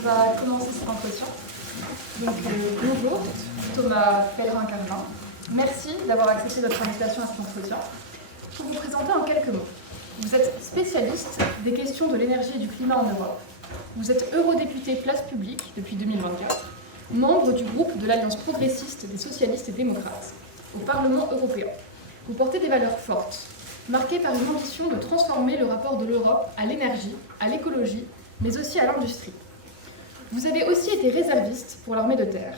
On va commencer cet entretien. Donc, bonjour, Thomas Pellerin-Carlin. Merci d'avoir accepté notre invitation à cet entretien. Pour vous présenter en quelques mots, vous êtes spécialiste des questions de l'énergie et du climat en Europe. Vous êtes eurodéputé Place Publique depuis 2024, membre du groupe de l'Alliance progressiste des socialistes et démocrates au Parlement européen. Vous portez des valeurs fortes, marquées par une ambition de transformer le rapport de l'Europe à l'énergie, à l'écologie, mais aussi à l'industrie. Vous avez aussi été réserviste pour l'armée de terre,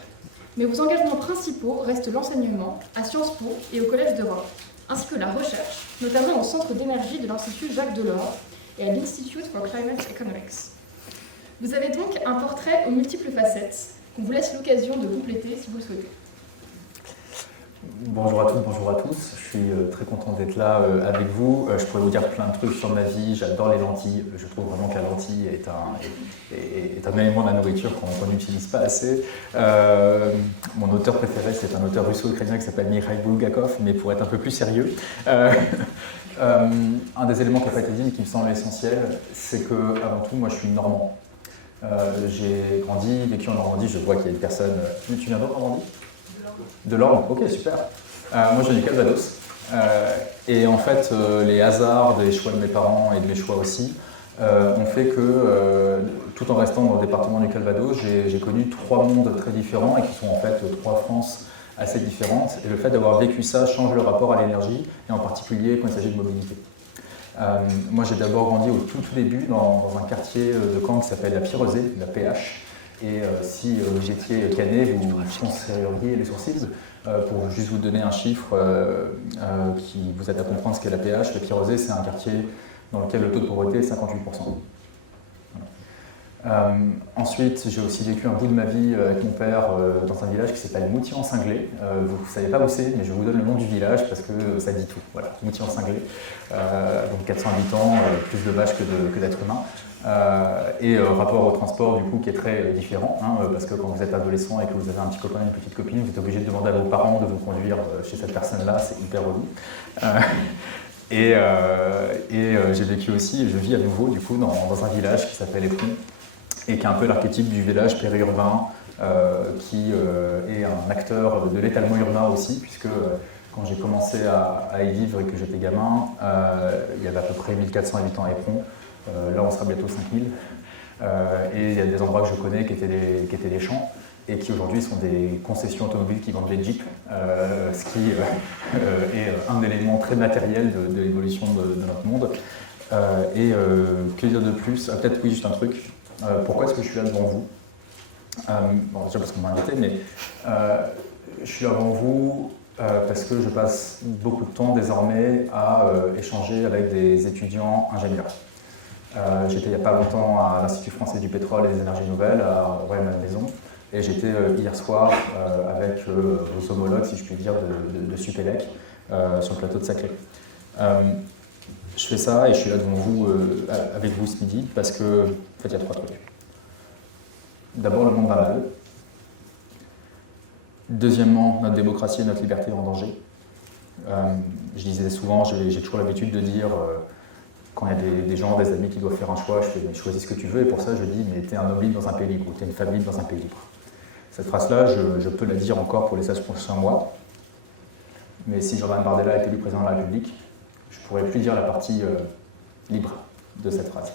mais vos engagements principaux restent l'enseignement à Sciences Po et au Collège d'Europe, ainsi que la recherche, notamment au Centre d'énergie de l'Institut Jacques Delors et à l'Institute for Climate Economics. Vous avez donc un portrait aux multiples facettes qu'on vous laisse l'occasion de compléter si vous le souhaitez. Bonjour à toutes, bonjour à tous. Je suis très content d'être là avec vous. Je pourrais vous dire plein de trucs sur ma vie. J'adore les lentilles. Je trouve vraiment que la lentille est un élément de la nourriture qu'on n'utilise pas assez. Mon auteur préféré, c'est un auteur russo-ukrainien qui s'appelle Mikhail Bulgakov, mais pour être un peu plus sérieux. Un des éléments qui n'a pas été dit, mais qui me semble essentiel, c'est que, avant tout, moi je suis normand. J'ai grandi, vécu en Normandie. Je vois qu'il y a une personne. Tu viens d'où, Normandie ? De l'Orne, ok, super. Moi, je viens du Calvados. Et en fait, les hasards des choix de mes parents et de mes choix aussi ont fait que, tout en restant dans le département du Calvados, j'ai connu trois mondes très différents et qui sont en fait trois France assez différentes. Et le fait d'avoir vécu ça change le rapport à l'énergie, et en particulier quand il s'agit de mobilité. Moi, j'ai d'abord grandi au tout début dans un quartier de Caen qui s'appelle la Pierrezée, la PH. Et si vous étiez canet, vous fronceriez les sourcils. Pour juste vous donner un chiffre qui vous aide à comprendre ce qu'est la PH, le Pierrezée, c'est un quartier dans lequel le taux de pauvreté est 58%. Ensuite, j'ai aussi vécu un bout de ma vie avec mon père dans un village qui s'appelle Moutier-en-Cinglé. Vous ne savez pas où c'est, mais je vous donne le nom du village parce que ça dit tout. Voilà, Moutier-en-Cinglé. Donc 400 habitants, plus de vaches que d'êtres humains. Et rapport au transport du coup qui est très différent, parce que quand vous êtes adolescent et que vous avez un petit copain, une petite copine, vous êtes obligé de demander à vos parents de vous conduire chez cette personne-là, c'est hyper relou. J'ai vécu aussi, et je vis à nouveau du coup dans un village qui s'appelle Éperon, et qui est un peu l'archétype du village périurbain, qui est un acteur de l'étalement urbain aussi, puisque quand j'ai commencé à y vivre et que j'étais gamin, il y avait à peu près 1400 habitants à Éperon. Là, on sera bientôt 5000. Et il y a des endroits que je connais qui étaient des champs et qui aujourd'hui sont des concessions automobiles qui vendent des jeeps, ce qui est un élément très matériel de l'évolution de notre monde. Que dire de plus ? Peut-être, oui, juste un truc. Pourquoi est-ce que je suis là devant vous ? Bon, déjà parce qu'on m'a invité, mais je suis là devant vous parce que je passe beaucoup de temps désormais à échanger avec des étudiants ingénieurs. J'étais il n'y a pas longtemps à l'Institut français du pétrole et des énergies nouvelles, à Royal-Malmaison, et j'étais hier soir avec vos homologues, si je puis dire, de Supélec, sur le plateau de Saclay. Je fais ça et je suis là devant vous, avec vous ce midi, parce que, en fait, il y a trois trucs. D'abord, le monde va mal. Deuxièmement, notre démocratie et notre liberté en danger. Je disais souvent, j'ai toujours l'habitude de dire, quand il y a des gens, des amis qui doivent faire un choix, je fais mais choisis ce que tu veux, et pour ça je dis mais t'es un homme libre dans un pays libre, ou t'es une femme libre dans un pays libre. Cette phrase-là, je peux la dire encore pour les 16 prochains mois, mais si Jordan Bardella est élu président de la République, je ne pourrais plus dire la partie libre de cette phrase.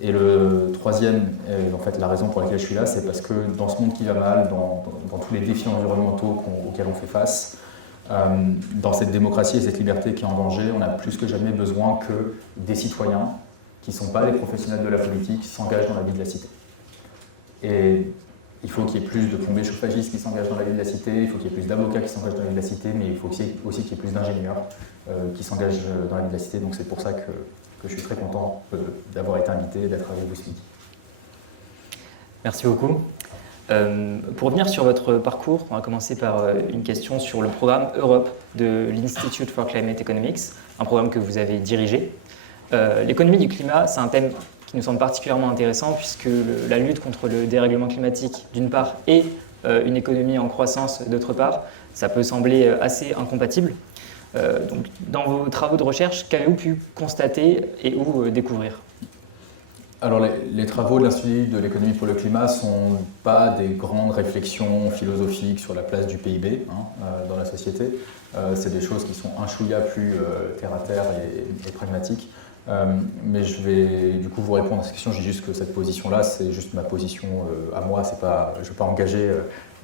Et le troisième, en fait la raison pour laquelle je suis là, c'est parce que dans ce monde qui va mal, dans tous les défis environnementaux auxquels on fait face, dans cette démocratie et cette liberté qui est en danger, on a plus que jamais besoin que des citoyens qui ne sont pas les professionnels de la politique s'engagent dans la vie de la cité. Et il faut qu'il y ait plus de plombiers chauffagistes qui s'engagent dans la vie de la cité, il faut qu'il y ait plus d'avocats qui s'engagent dans la vie de la cité, mais il faut aussi qu'il y ait plus d'ingénieurs qui s'engagent dans la vie de la cité. Donc c'est pour ça que je suis très content d'avoir été invité et d'être avec vous ce midi. Merci beaucoup. Pour revenir sur votre parcours, on va commencer par une question sur le programme Europe de l'Institute for Climate Economics, un programme que vous avez dirigé. L'économie du climat, c'est un thème qui nous semble particulièrement intéressant puisque la lutte contre le dérèglement climatique, d'une part, et une économie en croissance, d'autre part, ça peut sembler assez incompatible. Donc, dans vos travaux de recherche, qu'avez-vous pu constater et ou découvrir ? Alors les travaux de l'Institut de l'économie pour le climat ne sont pas des grandes réflexions philosophiques sur la place du PIB dans la société. C'est des choses qui sont un chouïa plus terre à terre et pragmatiques. Mais je vais du coup vous répondre à cette question. Je dis juste que cette position-là, c'est juste ma position à moi. Je ne vais pas engager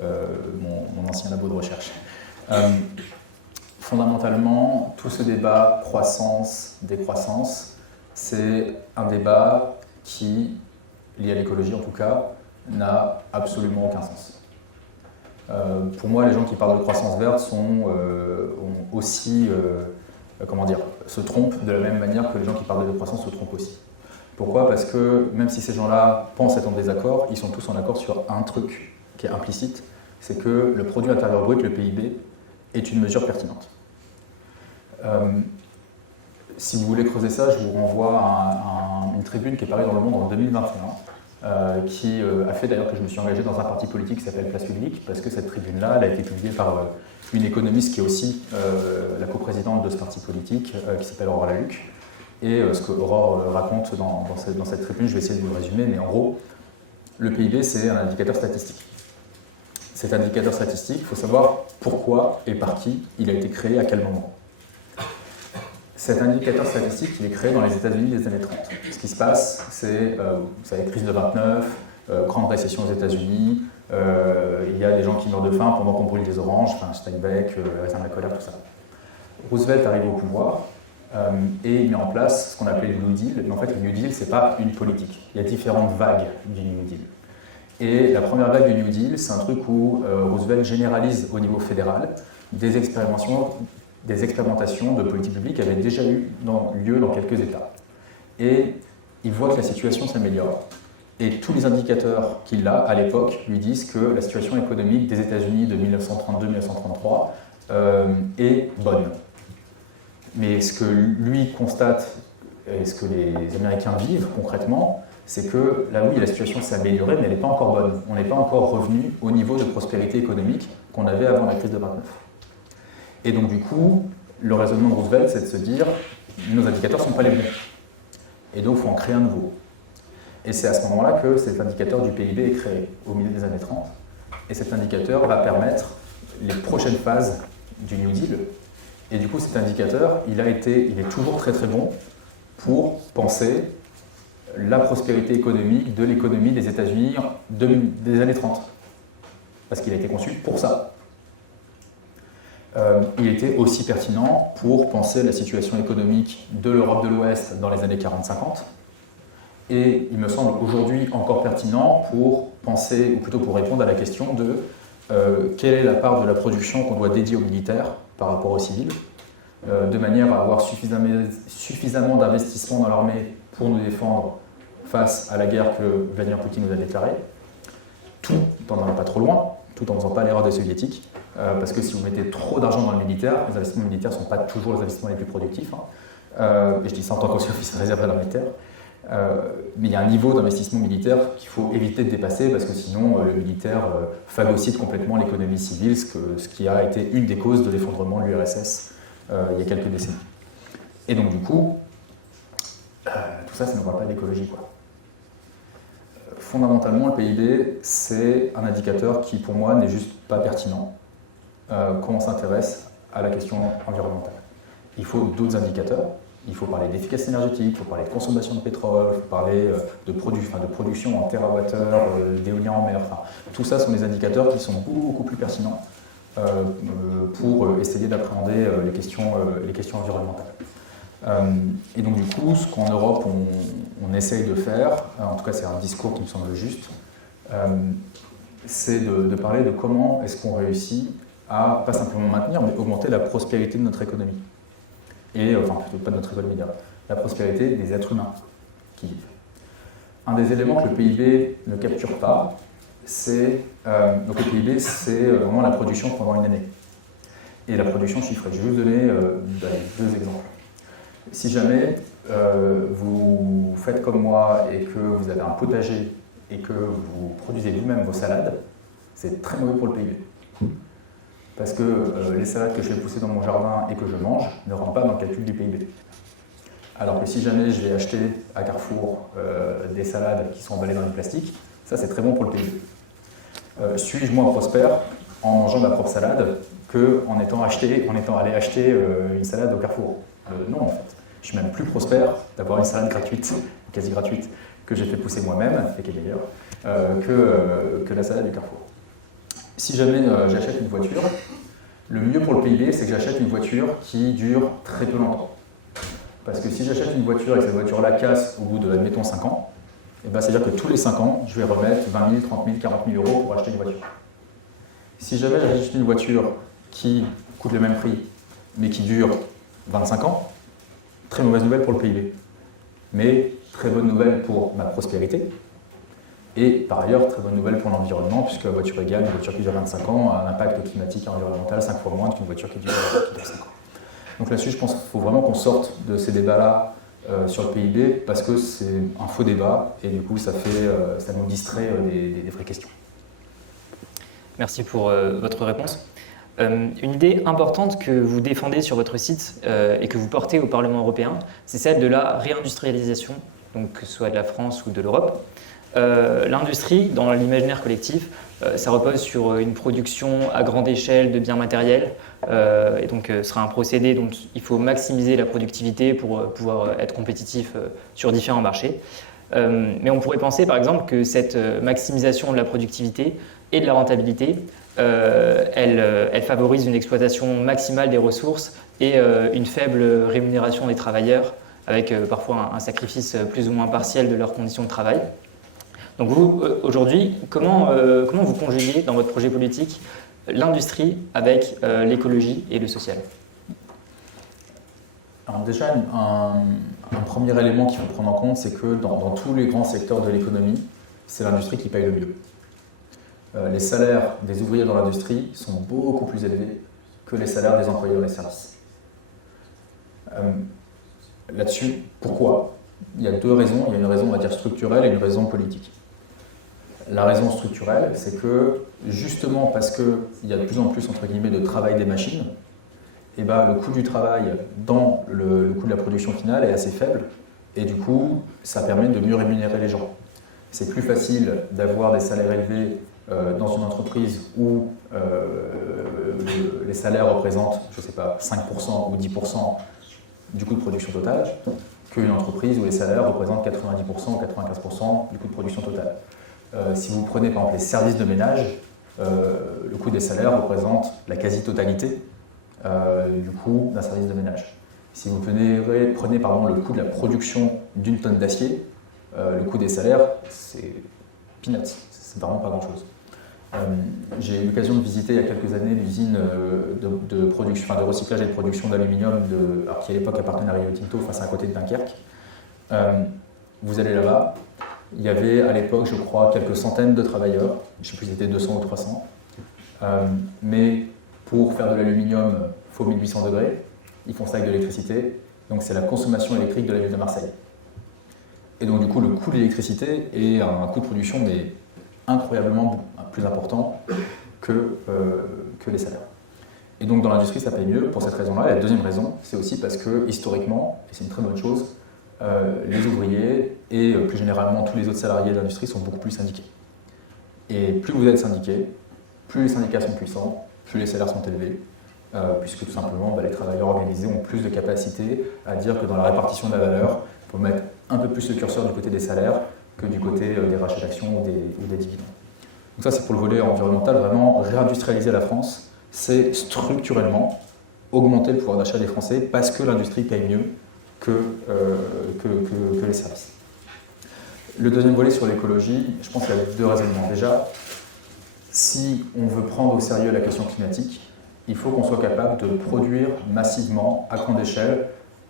mon ancien labo de recherche. Fondamentalement, tout ce débat croissance-décroissance, c'est un débat qui, lié à l'écologie en tout cas, n'a absolument aucun sens. Pour moi, les gens qui parlent de croissance verte ont aussi, se trompent de la même manière que les gens qui parlent de croissance se trompent aussi. Pourquoi ? Parce que même si ces gens-là pensent être en désaccord, ils sont tous en accord sur un truc qui est implicite, c'est que le produit intérieur brut, le PIB, est une mesure pertinente. Si vous voulez creuser ça, je vous renvoie à une tribune qui est parue dans Le Monde en 2021, qui a fait d'ailleurs que je me suis engagé dans un parti politique qui s'appelle Place Publique, parce que cette tribune-là, elle a été publiée par une économiste qui est aussi la coprésidente de ce parti politique, qui s'appelle Aurore Laluc. Et ce que Aurore raconte dans cette tribune, je vais essayer de vous le résumer, mais en gros, le PIB, c'est un indicateur statistique. Cet indicateur statistique, il faut savoir pourquoi et par qui il a été créé, à quel moment. Cet indicateur statistique, il est créé dans les États-Unis des années 30. Ce qui se passe, c'est, vous savez, crise de 29, grande récession aux États-Unis, il y a des gens qui meurent de faim pendant qu'on brûle des oranges, Steinbeck, raisin de la colère, tout ça. Roosevelt arrive au pouvoir et il met en place ce qu'on appelait le New Deal. Mais en fait, le New Deal, ce n'est pas une politique. Il y a différentes vagues du New Deal. Et la première vague du New Deal, c'est un truc où Roosevelt généralise au niveau fédéral des expérimentations de politique publique qui avaient déjà eu lieu dans quelques États. Et il voit que la situation s'améliore. Et tous les indicateurs qu'il a à l'époque lui disent que la situation économique des États-Unis de 1932-1933 est bonne. Mais ce que lui constate et ce que les Américains vivent concrètement, c'est que là oui, la situation s'est améliorée, mais elle n'est pas encore bonne. On n'est pas encore revenu au niveau de prospérité économique qu'on avait avant la crise de 29. Et donc du coup, le raisonnement de Roosevelt, c'est de se dire, nos indicateurs ne sont pas les bons. Et donc il faut en créer un nouveau. Et c'est à ce moment-là que cet indicateur du PIB est créé, au milieu des années 30. Et cet indicateur va permettre les prochaines phases du New Deal. Et du coup, cet indicateur, il est toujours très très bon pour penser la prospérité économique de l'économie des États-Unis des années 30. Parce qu'il a été conçu pour ça. Il était aussi pertinent pour penser la situation économique de l'Europe de l'Ouest dans les années 40-50. Et il me semble aujourd'hui encore pertinent pour penser, ou plutôt pour répondre à la question de quelle est la part de la production qu'on doit dédier aux militaires par rapport aux civils, de manière à avoir suffisamment d'investissement dans l'armée pour nous défendre face à la guerre que Vladimir Poutine nous a déclarée, tout en n'allant pas trop loin, tout en ne faisant pas l'erreur des soviétiques, parce que si vous mettez trop d'argent dans le militaire, les investissements militaires ne sont pas toujours les investissements les plus productifs, et je dis ça en tant qu'ancien officier réservé à l'armée de terre, mais il y a un niveau d'investissement militaire qu'il faut éviter de dépasser, parce que sinon le militaire phagocyte complètement l'économie civile, ce qui a été une des causes de l'effondrement de l'URSS il y a quelques décennies. Et donc du coup, tout ça, ça ne parle pas d'écologie, quoi. Fondamentalement, le PIB, c'est un indicateur qui, pour moi, n'est juste pas pertinent quand on s'intéresse à la question environnementale. Il faut d'autres indicateurs. Il faut parler d'efficacité énergétique, il faut parler de consommation de pétrole, il faut parler de production en terawattheure, d'éolien en mer. Tout ça sont des indicateurs qui sont beaucoup plus pertinents pour essayer d'appréhender les questions environnementales. Et donc du coup, ce qu'en Europe on essaye de faire, en tout cas c'est un discours qui me semble juste, c'est de parler de comment est-ce qu'on réussit à, pas simplement maintenir, mais augmenter la prospérité de notre économie. Et, enfin plutôt pas de notre économie, la prospérité des êtres humains qui vivent. Un des éléments que le PIB ne capture pas, c'est, donc le PIB c'est vraiment la production pendant une année. Et la production chiffrée. Je vais vous donner deux exemples. Si jamais vous faites comme moi et que vous avez un potager et que vous produisez vous-même vos salades, c'est très mauvais pour le PIB. Parce que les salades que je vais pousser dans mon jardin et que je mange ne rentrent pas dans le calcul du PIB. alors que si jamais je vais acheter à Carrefour des salades qui sont emballées dans du plastique, ça c'est très bon pour le PIB. Suis-je moins prospère en mangeant ma propre salade qu'en étant allé acheter une salade au Carrefour? Non, en fait. Je suis même plus prospère d'avoir une salade gratuite, quasi gratuite, que j'ai fait pousser moi-même, et qui est meilleure, que la salade du Carrefour. Si jamais j'achète une voiture, le mieux pour le PIB, c'est que j'achète une voiture qui dure très peu longtemps. Parce que si j'achète une voiture et que cette voiture-là casse au bout de, admettons, 5 ans, c'est-à-dire que tous les 5 ans, je vais remettre 20 000, 30 000, 40 000 euros pour acheter une voiture. Si jamais j'achète une voiture qui coûte le même prix, mais qui dure 25 ans, très mauvaise nouvelle pour le PIB. Mais très bonne nouvelle pour ma prospérité. Et par ailleurs, très bonne nouvelle pour l'environnement, puisque la voiture égale, une voiture qui dure 25 ans, a un impact climatique et environnemental 5 fois moins qu'une voiture qui dure 5 ans. Donc là-dessus, je pense qu'il faut vraiment qu'on sorte de ces débats-là sur le PIB, parce que c'est un faux débat, et du coup, ça nous distrait des vraies questions. Merci pour votre réponse. Une idée importante que vous défendez sur votre site et que vous portez au Parlement européen, c'est celle de la réindustrialisation, donc que ce soit de la France ou de l'Europe. L'industrie, dans l'imaginaire collectif, ça repose sur une production à grande échelle de biens matériels, et donc ce sera un procédé dont il faut maximiser la productivité pour pouvoir être compétitif sur différents marchés. Mais on pourrait penser par exemple que cette maximisation de la productivité et de la rentabilité, elle favorise une exploitation maximale des ressources et une faible rémunération des travailleurs, avec parfois un sacrifice plus ou moins partiel de leurs conditions de travail. Donc vous, aujourd'hui, comment vous conjuguez dans votre projet politique l'industrie avec l'écologie et le social? Alors déjà, un premier élément qu'il faut prendre en compte, c'est que dans tous les grands secteurs de l'économie, c'est l'industrie qui paye le mieux. Les salaires des ouvriers dans l'industrie sont beaucoup plus élevés que les salaires des employés dans les services. Là-dessus, pourquoi? Il y a deux raisons. Il y a une raison, on va dire, structurelle et une raison politique. La raison structurelle, c'est que justement parce qu'il y a de plus en plus, entre guillemets, de travail des machines, et le coût du travail dans le coût de la production finale est assez faible, et du coup, ça permet de mieux rémunérer les gens. C'est plus facile d'avoir des salaires élevés dans une entreprise où les salaires représentent, je ne sais pas, 5% ou 10% du coût de production total, qu'une entreprise où les salaires représentent 90% ou 95% du coût de production total. Si vous prenez par exemple les services de ménage, le coût des salaires représente la quasi-totalité du coût d'un service de ménage. Si vous prenez par exemple le coût de la production d'une tonne d'acier, le coût des salaires, c'est peanuts, c'est vraiment pas grand-chose. J'ai eu l'occasion de visiter il y a quelques années l'usine de recyclage et de production d'aluminium qui à l'époque appartenait à Rio Tinto, c'est à côté de Dunkerque. Vous allez là-bas, il y avait à l'époque, je crois, quelques centaines de travailleurs, je ne sais plus si c'était 200 ou 300, mais pour faire de l'aluminium, il faut 1800 degrés, ils font ça avec de l'électricité, donc c'est la consommation électrique de la ville de Marseille. Et donc du coup, le coût de l'électricité est un coût de production mais incroyablement plus important que les salaires. Et donc dans l'industrie, ça paye mieux pour cette raison-là. Et la deuxième raison, c'est aussi parce que historiquement, et c'est une très bonne chose, les ouvriers et plus généralement tous les autres salariés de l'industrie sont beaucoup plus syndiqués. Et plus vous êtes syndiqués, plus les syndicats sont puissants, plus les salaires sont élevés, puisque tout simplement les travailleurs organisés ont plus de capacité à dire que dans la répartition de la valeur, il faut mettre un peu plus le curseur du côté des salaires que du côté des rachats d'actions ou des dividendes. Donc ça c'est pour le volet environnemental, vraiment réindustrialiser la France, c'est structurellement augmenter le pouvoir d'achat des Français parce que l'industrie paye mieux que les services. Le deuxième volet sur l'écologie, je pense qu'il y a deux raisonnements. Déjà, si on veut prendre au sérieux la question climatique, il faut qu'on soit capable de produire massivement, à grande échelle,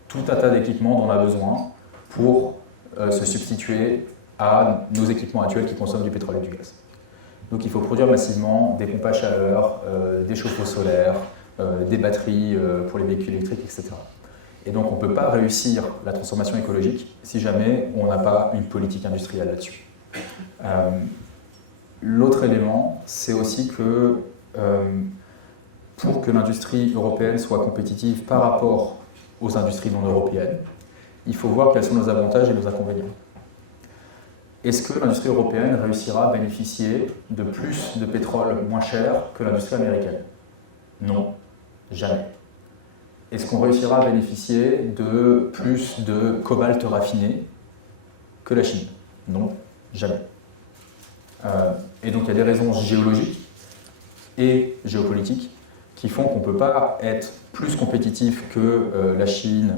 tout un tas d'équipements dont on a besoin pour se substituer à nos équipements actuels qui consomment du pétrole et du gaz. Donc il faut produire massivement des pompes à chaleur, des chauffe-eau solaires, des batteries pour les véhicules électriques, etc. Et donc on ne peut pas réussir la transformation écologique si jamais on n'a pas une politique industrielle là-dessus. L'autre élément, c'est aussi que pour que l'industrie européenne soit compétitive par rapport aux industries non européennes, il faut voir quels sont nos avantages et nos inconvénients. Est-ce que l'industrie européenne réussira à bénéficier de plus de pétrole moins cher que l'industrie américaine? Non, jamais. Est-ce qu'on réussira à bénéficier de plus de cobalt raffiné que la Chine? Non, jamais. Et donc il y a des raisons géologiques et géopolitiques qui font qu'on ne peut pas être plus compétitif que la Chine,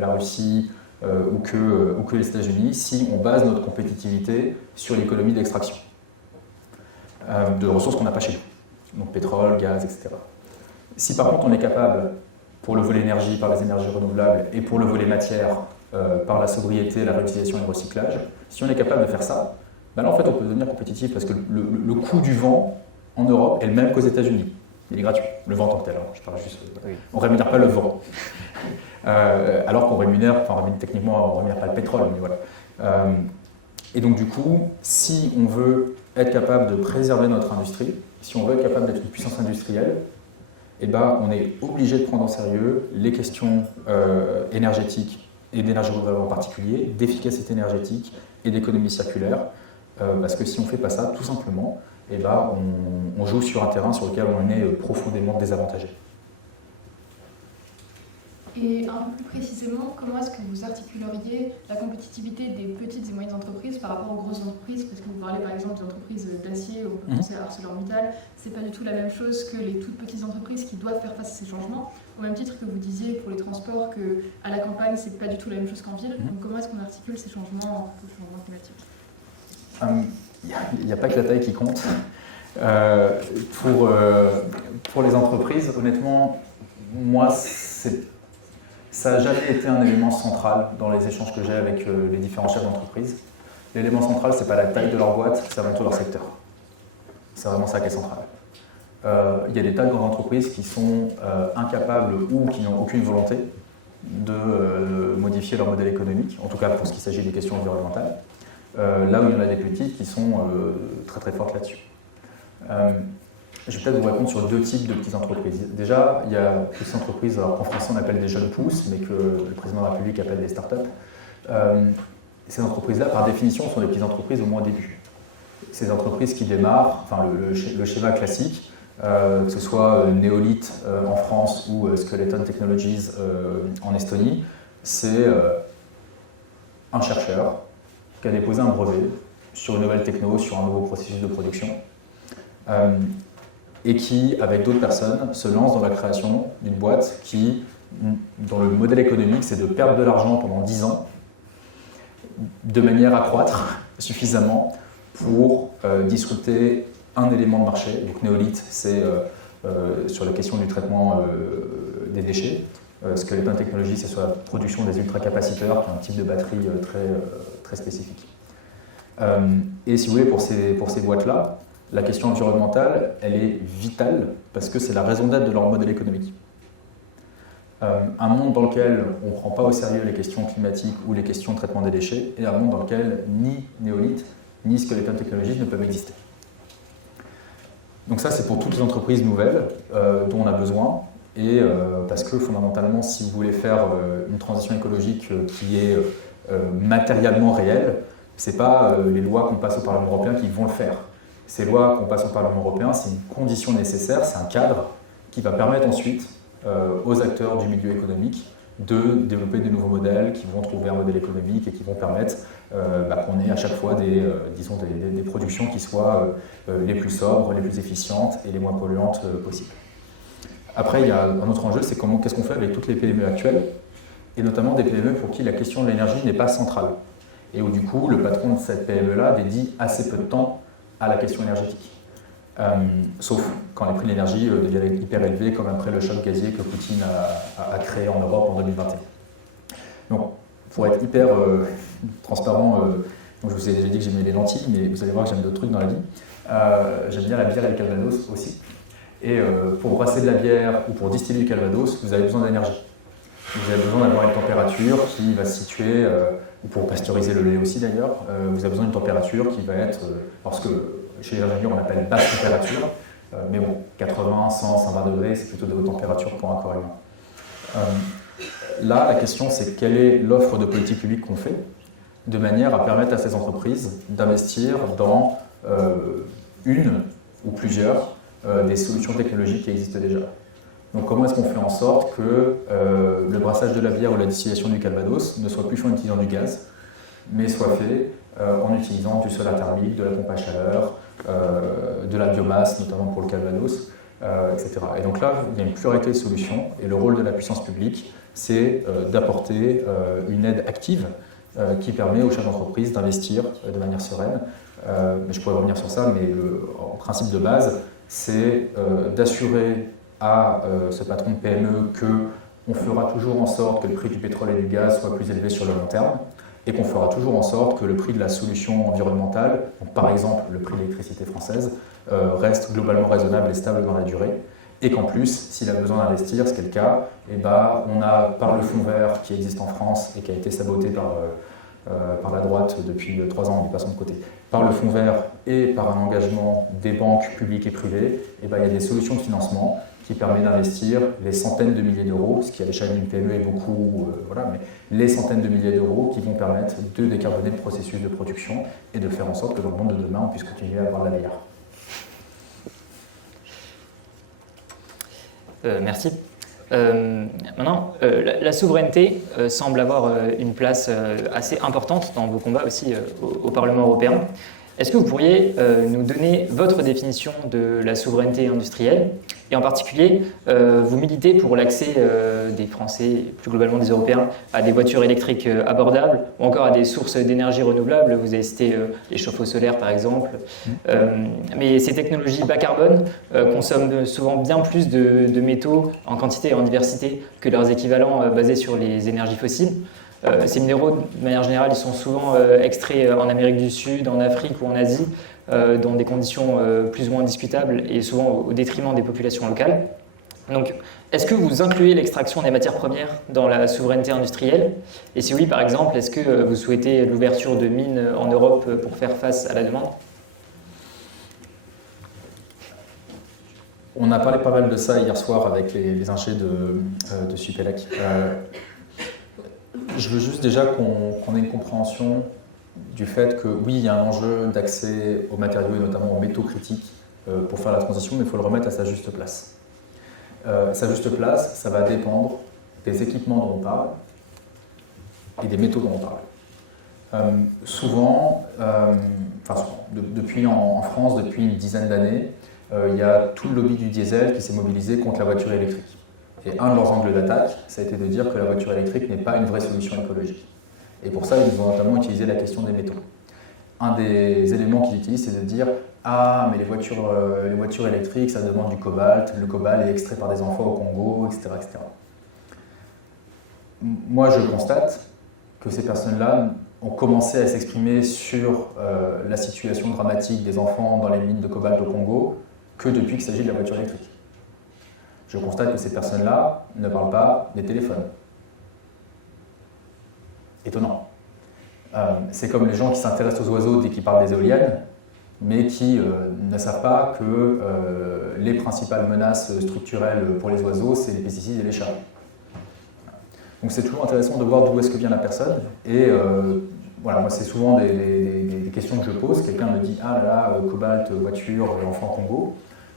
la Russie ou que les États-Unis si on base notre compétitivité sur l'économie d'extraction de ressources qu'on n'a pas chez nous, donc pétrole, gaz, etc. Si par contre on est capable, pour le volet énergie, par les énergies renouvelables, et pour le volet matière, par la sobriété, la réutilisation et le recyclage, si on est capable de faire ça, ben là en fait on peut devenir compétitif parce que le coût du vent en Europe est le même qu'aux États-Unis. Il est gratuit, le vent en tant que tel. Hein. Je parle juste, on ne rémunère pas le vent. Alors qu'on rémunère, techniquement on ne rémunère pas le pétrole, mais voilà. Et donc du coup, si on veut être capable de préserver notre industrie, si on veut être capable d'être une puissance industrielle, eh ben, on est obligé de prendre en sérieux les questions énergétiques et d'énergie renouvelable en particulier, d'efficacité énergétique et d'économie circulaire, parce que si on ne fait pas ça, tout simplement, eh ben, on joue sur un terrain sur lequel on est profondément désavantagé. Et un peu plus précisément, comment est-ce que vous articuleriez la compétitivité des petites et moyennes entreprises par rapport aux grosses entreprises? Parce que vous parlez par exemple des entreprises d'acier, on peut penser à ArcelorMittal, c'est pas du tout la même chose que les toutes petites entreprises qui doivent faire face à ces changements. Au même titre que vous disiez pour les transports qu'à la campagne, c'est pas du tout la même chose qu'en ville. Donc comment est-ce qu'on articule ces changements climatiques? Il n'y a pas que la taille qui compte. Pour les entreprises, honnêtement, moi, ça n'a jamais été un élément central dans les échanges que j'ai avec les différents chefs d'entreprise. L'élément central, ce n'est pas la taille de leur boîte, c'est avant tout leur secteur. C'est vraiment ça qui est central. Il y a des tas de grandes entreprises qui sont incapables ou qui n'ont aucune volonté de modifier leur modèle économique, en tout cas pour ce qui s'agit des questions environnementales. Là où il y en a des petites qui sont très très fortes là-dessus. Je vais peut-être vous répondre sur deux types de petites entreprises. Déjà, il y a petites entreprises, alors en français on appelle des jeunes pousses, mais que le président de la République appelle des startups. Ces entreprises-là, par définition, sont des petites entreprises au moins au début. Ces entreprises qui démarrent, enfin le schéma classique, que ce soit Neolith en France ou Skeleton Technologies en Estonie, c'est un chercheur qui a déposé un brevet sur une nouvelle techno, sur un nouveau processus de production, et qui, avec d'autres personnes, se lance dans la création d'une boîte qui, dont le modèle économique, c'est de perdre de l'argent pendant 10 ans, de manière à croître suffisamment pour disrupter un élément de marché. Donc Neolith, c'est sur la question du traitement des déchets. Skeleton Technologies, c'est sur la production des ultracapaciteurs, qui est un type de batterie très spécifique. Et si vous voulez, pour ces boîtes-là, la question environnementale, elle est vitale parce que c'est la raison d'être de leur modèle économique. Un monde dans lequel on ne prend pas au sérieux les questions climatiques ou les questions de traitement des déchets, et un monde dans lequel ni Neolith ni Skeleton Technologies ne peuvent exister. Donc ça, c'est pour toutes les entreprises nouvelles dont on a besoin, et parce que fondamentalement, si vous voulez faire une transition écologique qui est matériellement réelle, ce n'est pas les lois qu'on passe au Parlement européen qui vont le faire. Ces lois qu'on passe au Parlement européen, c'est une condition nécessaire, c'est un cadre qui va permettre ensuite aux acteurs du milieu économique de développer de nouveaux modèles qui vont trouver un modèle économique et qui vont permettre qu'on ait à chaque fois des productions qui soient les plus sobres, les plus efficientes et les moins polluantes possibles. Après, il y a un autre enjeu, c'est qu'est-ce qu'on fait avec toutes les PME actuelles, et notamment des PME pour qui la question de l'énergie n'est pas centrale, et où du coup, le patron de cette PME-là dédie assez peu de temps à la question énergétique. Sauf quand les prix de l'énergie deviennent hyper élevés, comme après le choc gazier que Poutine a créé en Europe en 2021. Donc, pour être hyper transparent, donc je vous ai déjà dit que j'aimais les lentilles, mais vous allez voir que j'aime d'autres trucs dans la vie. J'aime bien la bière et le calvados aussi. Et pour brasser de la bière ou pour distiller du calvados, vous avez besoin d'énergie. Vous avez besoin d'avoir une température qui va se situer, ou pour pasteuriser le lait aussi d'ailleurs, vous avez besoin d'une température qui va être, parce que chez les ingénieurs on appelle basse température, mais bon, 80, 100, 120 degrés, c'est plutôt de haute température pour un corps humain. là, la question, c'est quelle est l'offre de politique publique qu'on fait de manière à permettre à ces entreprises d'investir dans une ou plusieurs des solutions technologiques qui existent déjà. Donc comment est-ce qu'on fait en sorte que le brassage de la bière ou la distillation du calvados ne soit plus fait en utilisant du gaz, mais soit fait en utilisant du solaire thermique, de la pompe à chaleur, de la biomasse, notamment pour le calvados, etc. Et donc là, il y a une pluralité de solutions, et le rôle de la puissance publique, c'est d'apporter une aide active qui permet aux chefs d'entreprise d'investir de manière sereine. Mais je pourrais revenir sur ça, mais en principe de base, c'est d'assurer à ce patron de PME qu'on fera toujours en sorte que le prix du pétrole et du gaz soit plus élevé sur le long terme, et qu'on fera toujours en sorte que le prix de la solution environnementale, donc par exemple le prix de l'électricité française, reste globalement raisonnable et stable dans la durée, et qu'en plus, s'il a besoin d'investir, ce qui est le cas, eh ben, on a par le fonds vert qui existe en France et qui a été saboté par la droite depuis 3 ans, en passant de côté, par le fonds vert et par un engagement des banques publiques et privées, eh ben, il y a des solutions de financement qui permettent d'investir les centaines de milliers d'euros, ce qui à l'échelle d'une PME est beaucoup, voilà, mais les centaines de milliers d'euros qui vont permettre de décarboner le processus de production et de faire en sorte que dans le monde de demain, on puisse continuer à avoir de la bière. Merci. Maintenant, la souveraineté semble avoir une place assez importante dans vos combats aussi au Parlement européen. Est-ce que vous pourriez nous donner votre définition de la souveraineté industrielle? Et en particulier, vous militez pour l'accès des Français, et plus globalement des Européens, à des voitures électriques abordables ou encore à des sources d'énergie renouvelables. Vous avez cité les chauffe-eau solaires par exemple. Mais ces technologies bas carbone consomment souvent bien plus de métaux en quantité et en diversité que leurs équivalents basés sur les énergies fossiles. Ces minéraux, de manière générale, ils sont souvent extraits en Amérique du Sud, en Afrique ou en Asie, dans des conditions plus ou moins discutables et souvent au détriment des populations locales. Donc, est-ce que vous incluez l'extraction des matières premières dans la souveraineté industrielle? Et si oui, par exemple, est-ce que vous souhaitez l'ouverture de mines en Europe pour faire face à la demande? On a parlé pas mal de ça hier soir avec les ingés de Supélec. Je veux juste déjà qu'on ait une compréhension du fait que oui, il y a un enjeu d'accès aux matériaux et notamment aux métaux critiques pour faire la transition, mais il faut le remettre à sa juste place. Sa juste place, ça va dépendre des équipements dont on parle et des métaux dont on parle. Depuis en France, depuis une dizaine d'années, il y a tout le lobby du diesel qui s'est mobilisé contre la voiture électrique. Et un de leurs angles d'attaque, ça a été de dire que la voiture électrique n'est pas une vraie solution écologique. Et pour ça, ils ont notamment utilisé la question des métaux. Un des éléments qu'ils utilisent, c'est de dire « Ah, mais les voitures électriques, ça demande du cobalt, le cobalt est extrait par des enfants au Congo, etc. etc. » Moi, je constate que ces personnes-là ont commencé à s'exprimer sur la situation dramatique des enfants dans les mines de cobalt au Congo que depuis qu'il s'agit de la voiture électrique. Je constate que ces personnes-là ne parlent pas des téléphones. Étonnant. C'est comme les gens qui s'intéressent aux oiseaux dès qu'ils parlent des éoliennes, mais qui ne savent pas que les principales menaces structurelles pour les oiseaux, c'est les pesticides et les chats. Donc c'est toujours intéressant de voir d'où est-ce que vient la personne. Et voilà, moi c'est souvent des questions que je pose. Quelqu'un me dit « Ah là là, cobalt, voiture, enfant Congo ».